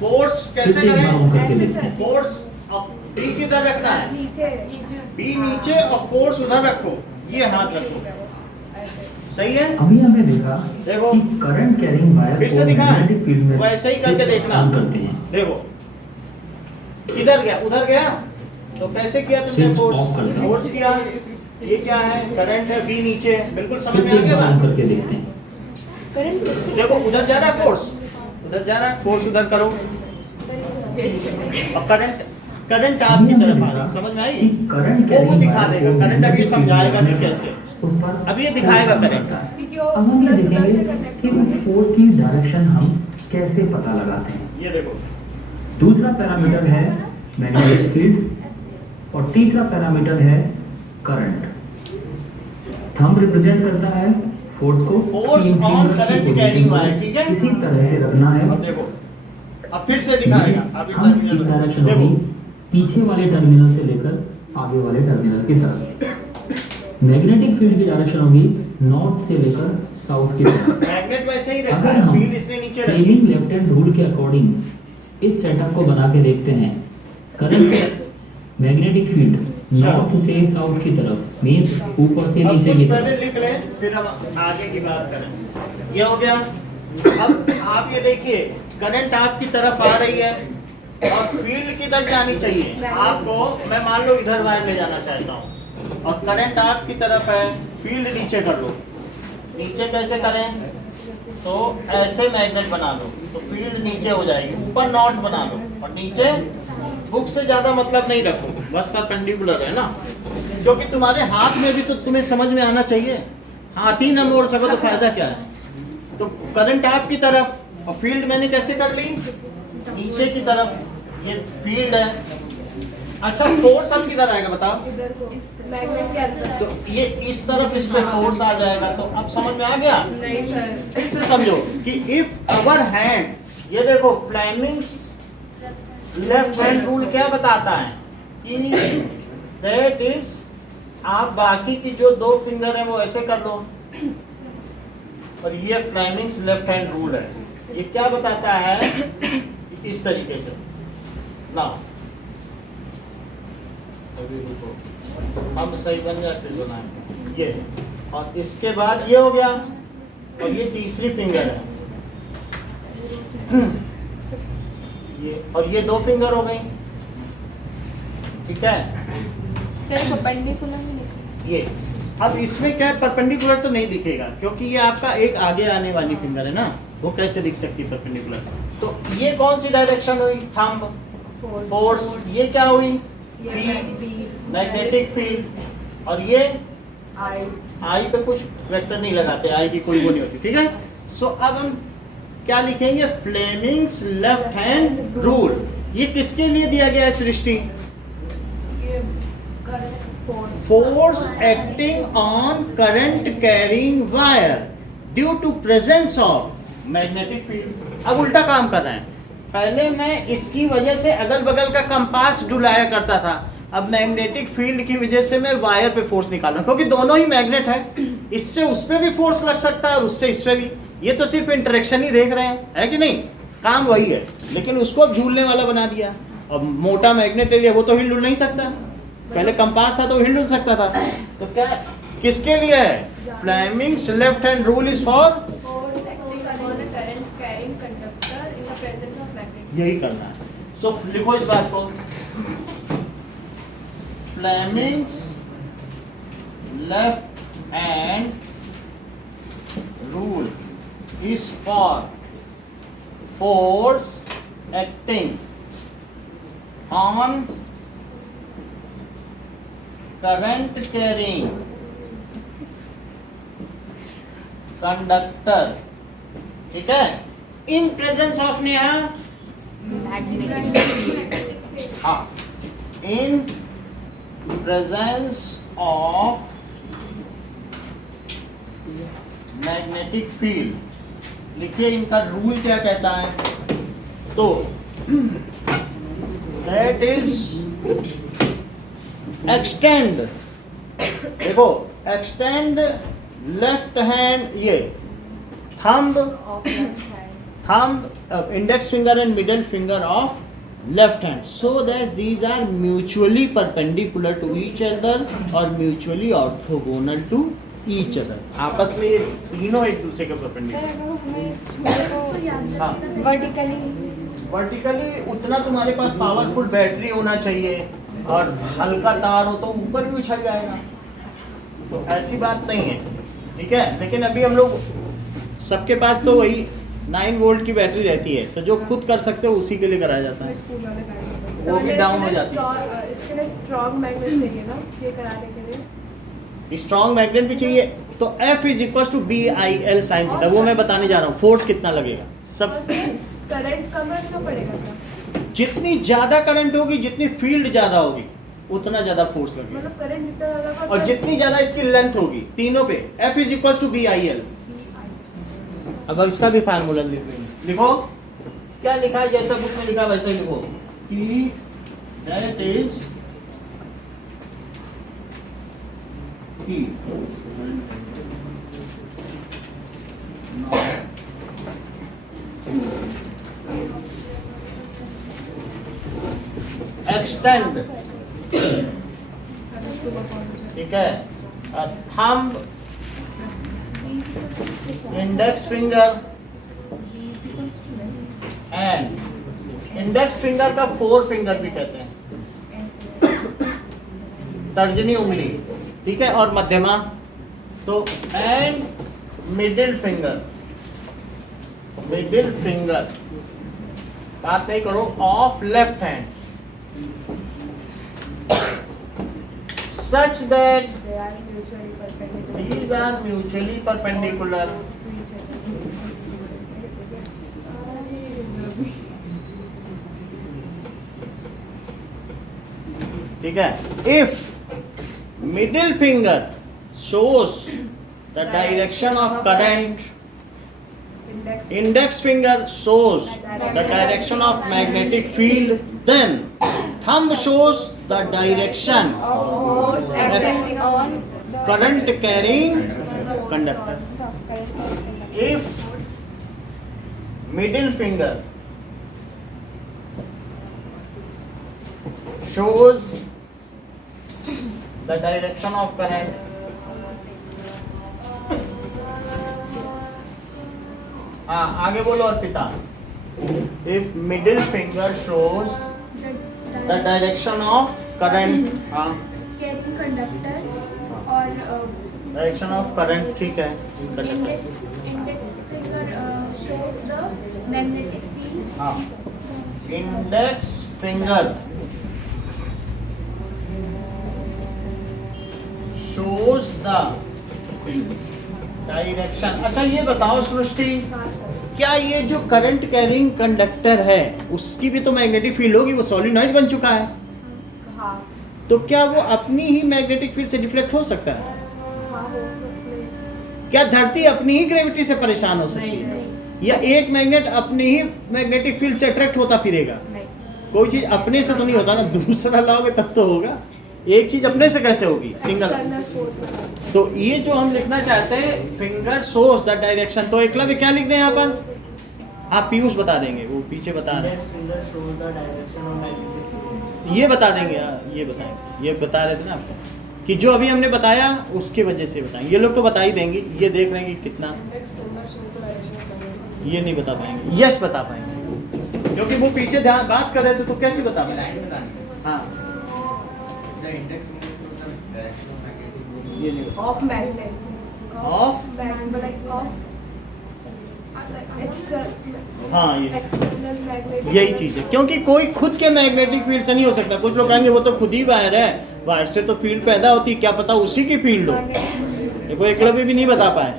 फोर्स कैसे स्विच एक बार ऑन करें? करके ऐसे देखते हैं। फोर्स बी किधर रखना है? नीचे बी नीचे और फोर्स उधर रखो, ये हाथ रखो। सही है? अभी हमने देखा देखो। कि करंट कैरिंग वायर फिर से को दिखाएं। मैग्नेटिक फील्ड में वैसे ही करके स्विच देखना। ऑन करते हैं। देखो किधर गया? उधर गया। तो कैसे किया तुमने? स्विच फोर्स ऑफ करते हैं। फोर्स किया। ये क्या है? करंट है, बी नीचे है। बिल्कुल समझ फिर में से आ एक गया बार ऑन बात? करके देखते हैं। करंट देखो उधर जा रहा है फोर्स, उधर जा रहा है फोर्स, उधर करो और करंट, करंट आपकी तरफ आ रहा है। समझ में आई? करंट वो दिखा देगा। करंट अभी समझाएगा कि कैसे। उस पर अब ये दिखाएगा करंट। क्योंकि अब हम ये वो 10 से देखेंगे connect कि उस फोर्स की डायरेक्शन हम कैसे पता लगाते हैं। ये देखो दूसरा पैरामीटर है मैग्नेटिक फील्ड और तीसरा पैरामीटर है करंट। थंब रिप्रेजेंट करता है फोर्स को। Force तीन on fingers की current position carrying को wire, ठीक है? इसी तरह से रखना है। अब देखो, अब फिर से दिखाएगा। अभी हम टर्मिनल इस डायरेक्शन देखो। होगी पीछे वाले टर्मिनल से लेकर आगे वाले टर्मिनल की तरफ। मैग्नेटिक फील्ड की डायरेक्शन होगी नॉर्थ से लेकर साउथ की तरफ। मैग्नेट वैसे ही रखा अगर है, हम फील्ड इसने नीचे रखी। फ्लेमिंग लेफ्ट हैंड रूल के अकॉर्डिंग इस सेटअप को बना के देखते हैं। करंट मैग्नेटिक फील्ड नॉर्थ से साउथ की तरफ मींस ऊपर से अब नीचे कुछ की पहले तरफ। लिख लें, फिर हम आगे की बात करें। ये हो गया। अब आप ये देखिए, करंट आपकी तरफ आ रही है और फील्ड किधर जानी चाहिए आपको? मैं मान लो इधर वायर ले जाना चाहता हूँ और करंट आपकी तरफ है, फील्ड नीचे कर लो। नीचे कैसे करें? तो ऐसे मैग्नेट बना लो तो फील्ड नीचे हो जाएगी। ऊपर नॉट बना लो और नीचे बुक से ज्यादा मतलब नहीं रखो, बस परपेंडिकुलर है ना, क्योंकि तुम्हारे हाथ में भी तो तुम्हें समझ में आना चाहिए। हाथ ही ना मोड़ सको तो फायदा क्या है? तो करंट आपकी तरफ और फील्ड मैंने कैसे कर ली? नीचे की तरफ। ये फील्ड है। अच्छा फोर्स अब किधर आएगा बताओ? इधर को मैग्नेट के अंदर। तो ये इस तरफ इस पे फोर्स आ जाएगा। तो अब समझ में आ गया? नहीं सर। फिर से समझो कि इफ अवर हैंड, ये देखो फ्लेमिंग्स लेफ्ट हैंड रूल क्या बताता है कि दैट इज, आप बाकी की जो दो फिंगर है वो ऐसे कर लो और ये फ्लेमिंग्स लेफ्ट हैंड रूल है। ये क्या बताता है? इस तरीके से ना, अभी रुको, हम सही बन जाए फिर बनाएंगे। ये और इसके बाद ये हो गया और ये तीसरी फिंगर है ये, और ये दो फिंगर हो गई। ठीक है? चलो परपेंडिकुलर में लिखो। ये अब इसमें क्या है, परपेंडिकुलर तो नहीं दिखेगा क्योंकि ये आपका एक आगे आने वाली फिंगर है ना, वो कैसे दिख सकती है परपेंडिकुलर? तो ये कौन सी डायरेक्शन हुई? थंब। फोर्स। ये क्या हुई? Magnetic field. और ये आई। आई पे कुछ वेक्टर नहीं लगाते, आई की कोई वो नहीं होती। ठीक है? सो अब हम क्या लिखेंगे? Fleming's left hand rule. ये किसके लिए दिया गया है Srishti? Force acting on current carrying wire due to presence of magnetic field. अब उल्टा काम कर रहे हैं। पहले मैं इसकी वजह से अगल बगल का कंपास डुलाया करता था, अब मैग्नेटिक फील्ड की वजह से मैं वायर पे फोर्स निकाल रहा हूं, क्योंकि दोनों ही मैग्नेट है, इससे उस पे भी फोर्स लग सकता है और उससे इस पे भी। ये तो सिर्फ इंटरेक्शन ही देख रहे हैं, है कि नहीं? काम वही है, लेकिन उसको अब झूलने वाला बना दिया। अब मोटा मैग्नेट ले लिया, वो तो हिल डुल नहीं सकता। पहले कंपास था तो हिल डुल सकता था। तो क्या किसके लिए है? Fleming's left hand rule is for, Force acting on a current carrying conductor in the presence of magnetic. यही करना है। सो लिखो इस बात को, Fleming's left hand rule is for force acting on current carrying conductor, ठीक है, इन प्रेजेंस ऑफ नेहा, हाँ, in presence of magnetic field. लिखिए इनका रूल क्या कहता है। तो दैट इज एक्सटेंड, देखो एक्सटेंड लेफ्ट हैंड, ये thumb, index finger and middle finger of left hand, so that these are mutually perpendicular to each other और mutually orthogonal to each other. आपस में ये तीनों एक दूसरे के परपेंडिकुलर। हाँ, वर्टिकली उतना तुम्हारे पास पावरफुल बैटरी होना चाहिए और हल्का तार हो तो ऊपर भी उछल जाएगा, तो ऐसी बात नहीं है, ठीक है। लेकिन अभी हम लोग सबके पास तो वही 9 वोल्ट की बैटरी रहती है, तो जो खुद कर सकते हो उसी के लिए कराया जाता है, वो भी डाउन हो जाती है। इसके लिए स्ट्रॉन्ग मैग्नेट चाहिए ना ये कराने के लिए। स्ट्रॉन्ग मैग्नेट भी चाहिए, तो F is equal to BIL sine theta, वो मैं बताने जा रहा हूँ। फोर्स कितना लगेगा सब, करंट कम रखना पड़ेगा क्या? जितनी ज्यादा करंट होगी, जितनी फील्ड ज्यादा होगी, उतना ज्यादा फोर्स लगेगा, मतलब करंट जितना ज्यादा होगा और जितनी ज्यादा इसकी लेंथ होगी तीनों पे, F is equal to BIL। अब इसका भी फार्मूला लिखो, क्या लिखा है, जैसा बुक में लिखा वैसा ही लिखो कि दैट इज एक्सटेंड, ठीक है, thumb, index finger and index finger का 4 फिंगर भी कहते हैं, तर्जनी उंगली, ठीक है, और मध्यमा, तो एंड मिडिल फिंगर, बात नहीं करो, of left hand, such that these are mutually perpendicular, ठीक है। If middle finger shows the direction of current, index finger shows the direction of magnetic field, then thumb shows the direction of current carrying conductor. If middle finger shows the direction of current, हाँ आगे बोलो Arpita. If middle finger shows the direction of current, हाँ carrying conductor और direction of current, ठीक है, index finger shows the magnetic field. हाँ index finger shows the direction. अच्छा ये बताओ सृष्टि, क्या ये जो करंट कैरिंग कंडक्टर है उसकी भी तो मैग्नेटिक फील्ड होगी, वो सॉलिनॉइड बन चुका है, हाँ तो क्या वो अपनी ही मैग्नेटिक फील्ड से डिफ्लेक्ट हो सकता है? हाँ क्या धरती अपनी ही ग्रेविटी से परेशान हो सकती है, या एक मैग्नेट अपनी ही मैग्नेटिक फील्ड से अट्रैक्ट होता फिरेगा? नहीं कोई चीज अपने से तो नहीं होता ना, दूसरा लाओगे तब तो होगा। एक चीज अपने से कैसे होगी, सिंगल। External force. तो ये जो हम लिखना चाहते हैं, फिंगर शोज द डायरेक्शन, तो एकलव्य क्या लिख दें यहाँ पर? आप पीयूष बता देंगे, वो पीछे बता रहे हैं, finger shows the direction of magnetic field. ये बता देंगे यार, ये बताएंगे, ये बता रहे थे ना आपको कि जो अभी हमने बताया उसकी वजह से बताएंगे। ये लोग तो बता ही देंगे, ये देख रहे हैं कि कितना, ये नहीं बता पाएंगे, यस बता पाएंगे, क्योंकि वो पीछे ध्यान बात कर रहे थे, तो कैसे बता पाएंगे? हाँ, ये नहीं बता, of magnet. Of? Like of हाँ, ये एक्सटर्नल मैग्नेट। यही चीज है, क्योंकि कोई खुद के मैग्नेटिक फील्ड से नहीं हो सकता। कुछ लोग कहेंगे वो तो खुद ही वायर है, वायर से तो फील्ड पैदा होती, क्या पता उसी की फील्ड हो, देखो एकलव्य भी नहीं बता पाए।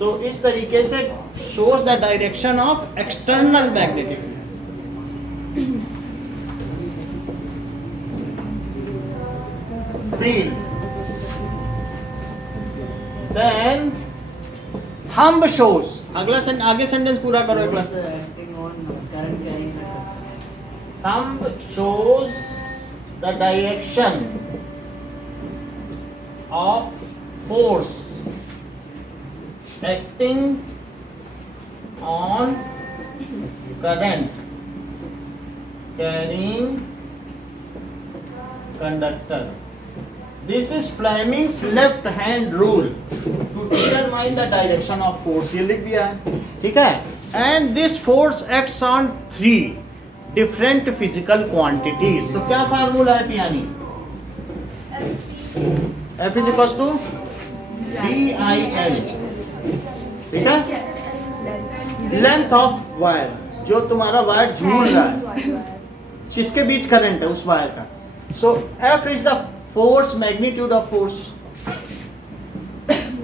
तो इस तरीके से shows the direction of external magnetic field. Then thumb shows, अगला आगे सेंटेंस पूरा करो एक बार। Acting on current carrying the Thumb shows the direction of force acting on current carrying conductor. This is Fleming's left hand rule to determine the direction of force. ये लिख दिया है, ठीक है। And this force acts on 3 different physical quantities. तो क्या formula है पियानी? F is equals to BIL, ठीक है। लेंथ ऑफ वायर, जो तुम्हारा वायर झूल रहा है, जिसके बीच करंट है उस वायर का। सो F is the force magnitude of force.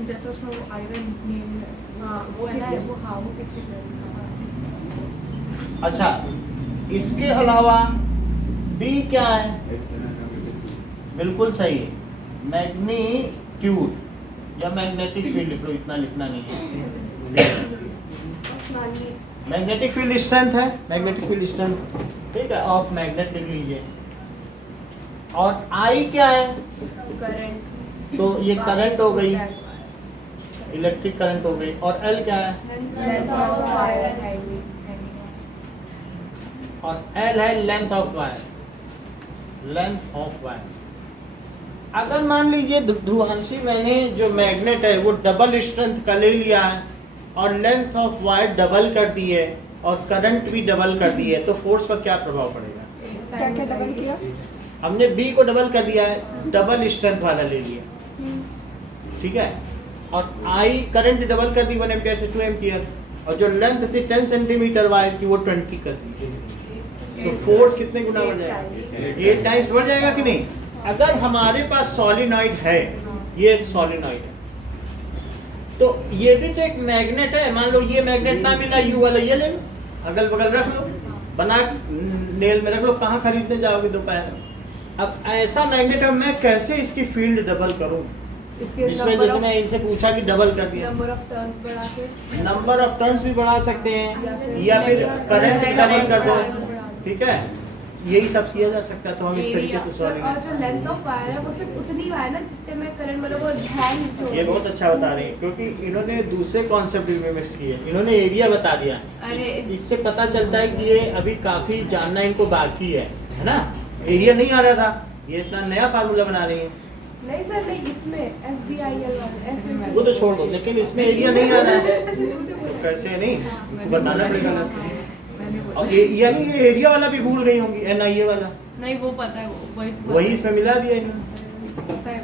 जैसे उसमें वो आयरन नेम है, हाँ वो है ना, वो हाँ वो कितने। अच्छा, इसके अलावा B क्या है? बिल्कुल सही है, मैग्नीट्यूड या मैग्नेटिक फील्ड लिख लो, इतना लिखना नहीं है। मैग्नेटिक फील्ड स्ट्रेंथ है, मैग्नेटिक फील्ड स्ट्रेंथ, ठीक है, ऑफ मैग्नेट लिख लीजिए। और I क्या है? करंट। तो ये करंट हो गई, इलेक्ट्रिक करंट हो गई। और L क्या है? Length of wire hanging. और L है length of wire, length of wire. अगर मान लीजिए ध्रुवांशी, मैंने जो मैग्नेट है वो डबल स्ट्रेंथ का ले लिया है और लेंथ ऑफ वायर डबल कर दी है और करंट भी डबल कर दी है, तो फोर्स पर क्या प्रभाव पड़ेगा? क्या क्या डबल किया? हमने B को डबल कर दिया है, डबल स्ट्रेंथ वाला ले लिया, ठीक है। और I करंट डबल कर दी 1 एम्पियर से 2 एम्पियर, और जो लेंथ थी 10 सेंटीमीटर वायर की वो 20 कर दी, तो फोर्स कितने गुना बढ़ जाएगा? 8 टाइम्स बढ़ जाएगा कि नहीं? अगर हमारे पास सॉलिनॉइड है, ये एक सॉलिनॉइड है, तो ये भी तो एक मैग्नेट है। मान लो ये मैग्नेट ना मिला, यू वाला ये ले लो, अगल बगल रख लो, बना नेल में रख लो, कहाँ खरीदने जाओगे दोपहर? अब ऐसा मैग्नेट है, मैं कैसे इसकी फील्ड डबल करूं? इसमें जैसे मैं इनसे पूछा कि डबल कर दिया, नंबर ऑफ टर्न्स बढ़ा के, नंबर ऑफ टर्न्स भी बढ़ा सकते हैं या फिर करंट डबल कर दो, ठीक है, यही सब किया जा सकता है। तो हम इस तरीके से सॉल्व और जो लेंथ ऑफ वायर है वो सिर्फ उतनी वायर ना जितने में करंट, मतलब वो हैंग जो ये बहुत अच्छा बता रहे हैं, क्योंकि इन्होंने दूसरे कॉन्सेप्ट भी मिक्स किए, इन्होंने एरिया बता दिया। इससे पता चलता है कि ये अभी काफी जानना इनको बाकी है ना। एरिया नहीं आ रहा था, ये इतना नया फार्मूला बना रही है। नहीं सर, नहीं इसमें FBIL वाला, वो तो छोड़ दो, लेकिन इसमें एरिया नहीं आ रहा है, कैसे नहीं बताना पड़ेगा ना। और यानी ये एरिया वाला भी भूल गई होंगी, NIA वाला नहीं वो पता है, वही इसमें मिला दिया इन्होंने। पता है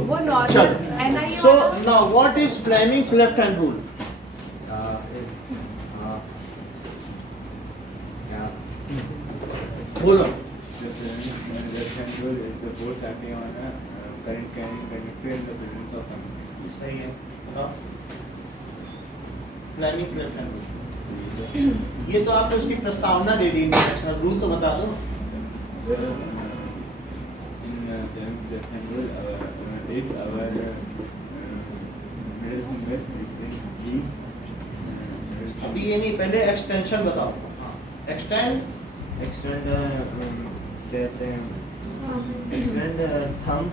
वो नॉर्मल NIA So वाला। now what is Fleming's left hand rule? बोलो। सही है, Fleming's left hand rule। ये तो आपने उसकी प्रस्तावना दे दी, इंटरनेशनल रूल तो बता दो। अभी ये नहीं, पहले एक्सटेंशन बताओ। एक्सटेंड extend कहते हैं extend thumb,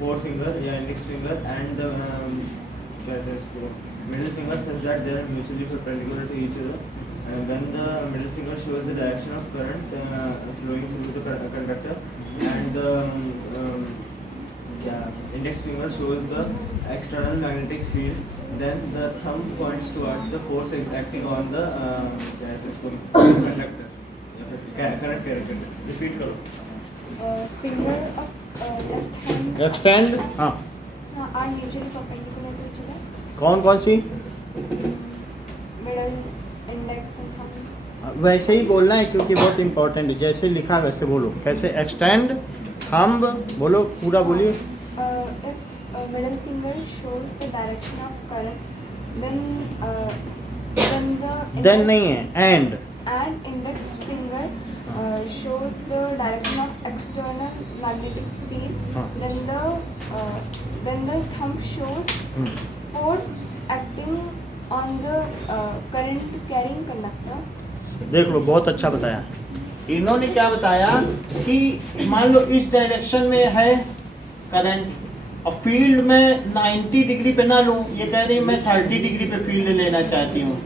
forefinger या index finger and the कहते हैं इसको middle finger such that they are mutually perpendicular to each other. And when the middle finger shows the direction of current flowing through the conductor, and the index finger shows the external magnetic field, then the thumb points towards the force acting on the conductor. Current character. Repeat करो. Finger of left hand extend, हाँ are mutually perpendicular to each other. कौन कौन सी? Middle, index and thumb. वैसे ही बोलना है क्योंकि बहुत important है, जैसे लिखा वैसे बोलो. कैसे? एक्सटेंड, थंब, बोलो पूरा बोलिए. If middle finger shows the direction of current, then the then नहीं है, and. and index finger shows the direction of external magnetic field. हाँ. Then the thumb shows force acting on the current carrying conductor. देख लो, बहुत अच्छा बताया. इन्होंने क्या बताया कि मान लो इस डायरेक्शन में है करंट और फील्ड में 90 डिग्री पे ना लूँ, ये कह रही मैं 30 डिग्री पे फील्ड लेना चाहती हूँ,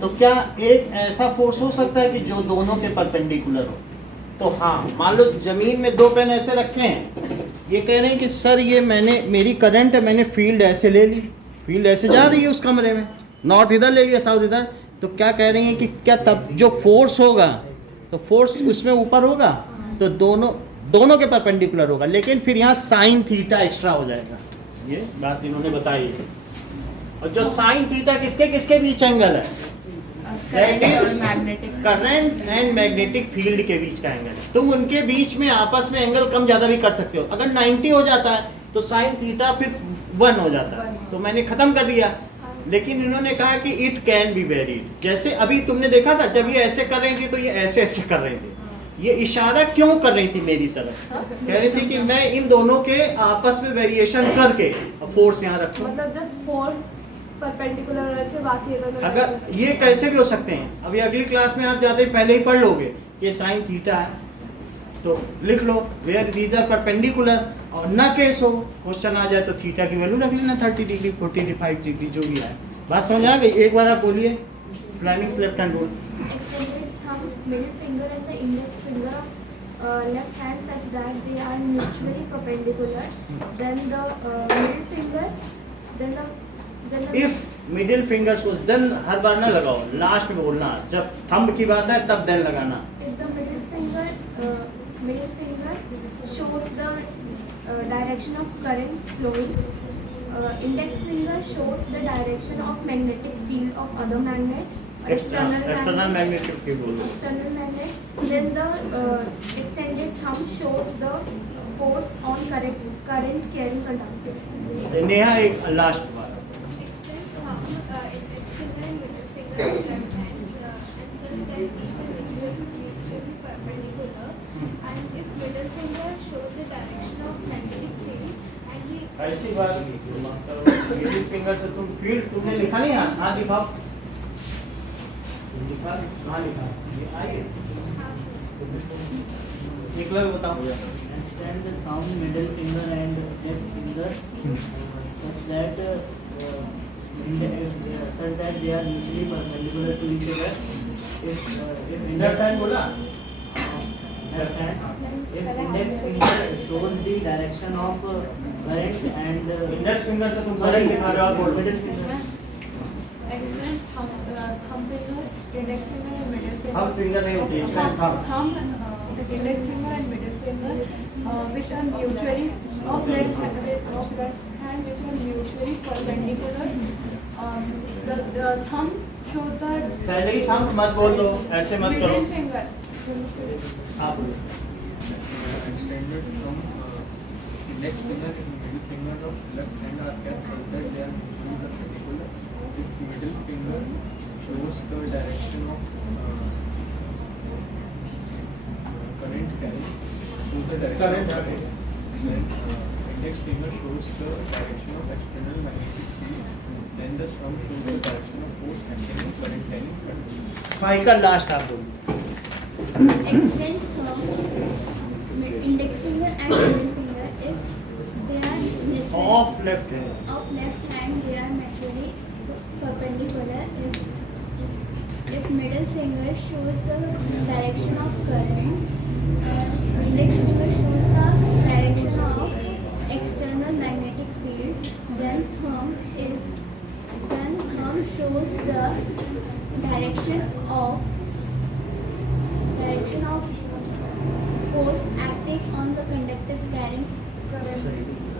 तो क्या एक ऐसा फोर्स हो सकता है कि जो दोनों के परपेंडिकुलर हो? तो हाँ, मान लो जमीन में दो पेन ऐसे रखे हैं, ये कह रहे हैं कि सर ये मेरी करंट है, मैंने फील्ड ऐसे ले ली, फील्ड ऐसे जा रही है उस कमरे में, नॉर्थ इधर ले लिया, साउथ इधर, तो क्या कह रही हैं कि क्या तब जो फोर्स होगा तो फोर्स उसमें ऊपर होगा तो दोनों के परपेंडिकुलर होगा, लेकिन फिर यहाँ साइन थीटा एक्स्ट्रा हो जाएगा. ये बात इन्होंने बताई है. और जो साइन थीटा किसके किसके बीच एंगल है? That is current and magnetic field के बीच का एंगल है. तुम उनके बीच में आपस में एंगल कम ज़्यादा भी कर सकते हो. अगर 90 हो जाता है तो साइन थीटा फिर 1 हो जाता है, तो मैंने ख़त्म कर दिया. लेकिन इन्होंने कहा कि इट कैन बी वेरीड. जैसे अभी तुमने देखा था, जब ये ऐसे कर रही थी तो ये ऐसे ऐसे कर रही थी. ये इशारा क्यों कर रही थी मेरी तरफ? कह रही थी कि मैं इन दोनों के आपस में वेरिएशन करके फोर्स यहाँ रखूँ. मतलब जस्ट फोर्स परपेंडिकुलर है, बाकी अगर ये कैसे भी हो सकते हैं, अभी अगली क्लास में आप जाते ही पहले ही पढ़ लोगे कि साइन थीटा है, तो लिख लो वेयर दीज आर परपेंडिकुलर. और ना केस हो, क्वेश्चन आ जाए तो थीटा की वैल्यू रख लेना 30 डिग्री, 45 डिग्री, जो भी है. बात समझ आ गई? एक बार आप बोलिए Fleming's left hand rule. extended thumb, middle finger and the index finger of left hand such that they are mutually perpendicular. Then the middle finger, then the if middle finger shows, then हर बार ना लगाओ, last में बोलना. जब thumb की बात है तब देन लगाना. if the middle finger shows the direction of current flowing, index finger shows the direction of magnetic field of other magnet. External magnetic field बोलो. External magnet. Then the extended thumb shows the force on current carrying conductor. Neha एक last bar. Extend thumb, index finger and middle finger of left hands, and such that these are mutually perpendicular. And if middle finger shows the direction of magnetic field, and he ऐसी बात middle finger से तुम field तुमने लिखा नहीं? हाँ दिखाओ. लिखा कहाँ लिखा? ये आइए निकला बताओ. Extend the thumb, middle finger and index finger such that they are mutually perpendicular to each other. If left hand बोला. left hand, if index finger shows the direction of current and index finger से तुम current दिखा रहे हो, आप बोलो. middle finger. extend thumb finger, index finger and middle finger. हम finger नहीं होती, extend thumb. Thumb, index finger and middle finger, which are mutually of left hand, which are mutually perpendicular. The thumb shows the पहले ही thumb मत बोल दो, ऐसे मत करो. middle finger. आप बोलो. Extended thumb, index finger and middle finger of left hand are kept such that they are mutually perpendicular. If middle finger shows the direction of current carrying, shows the direction Current. of current, then index finger shows the direction of external magnetic field, then the thumb shows the direction of force acting on current carrying conductor. Five का last आप बोलो. extend thumb, index finger and middle finger if they are naturally Off left hand. of left hand, they are naturally perpendicular. If middle finger shows the direction of current, index finger shows the direction of external magnetic field, then thumb shows the direction of force acting on the conductor carrying current.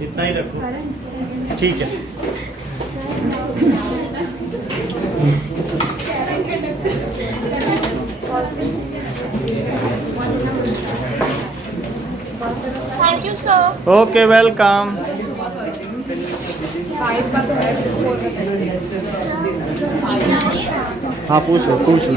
इतना ही रखो, ठीक है। Thank you, sir. Okay, welcome. हाँ पूछो पूछो।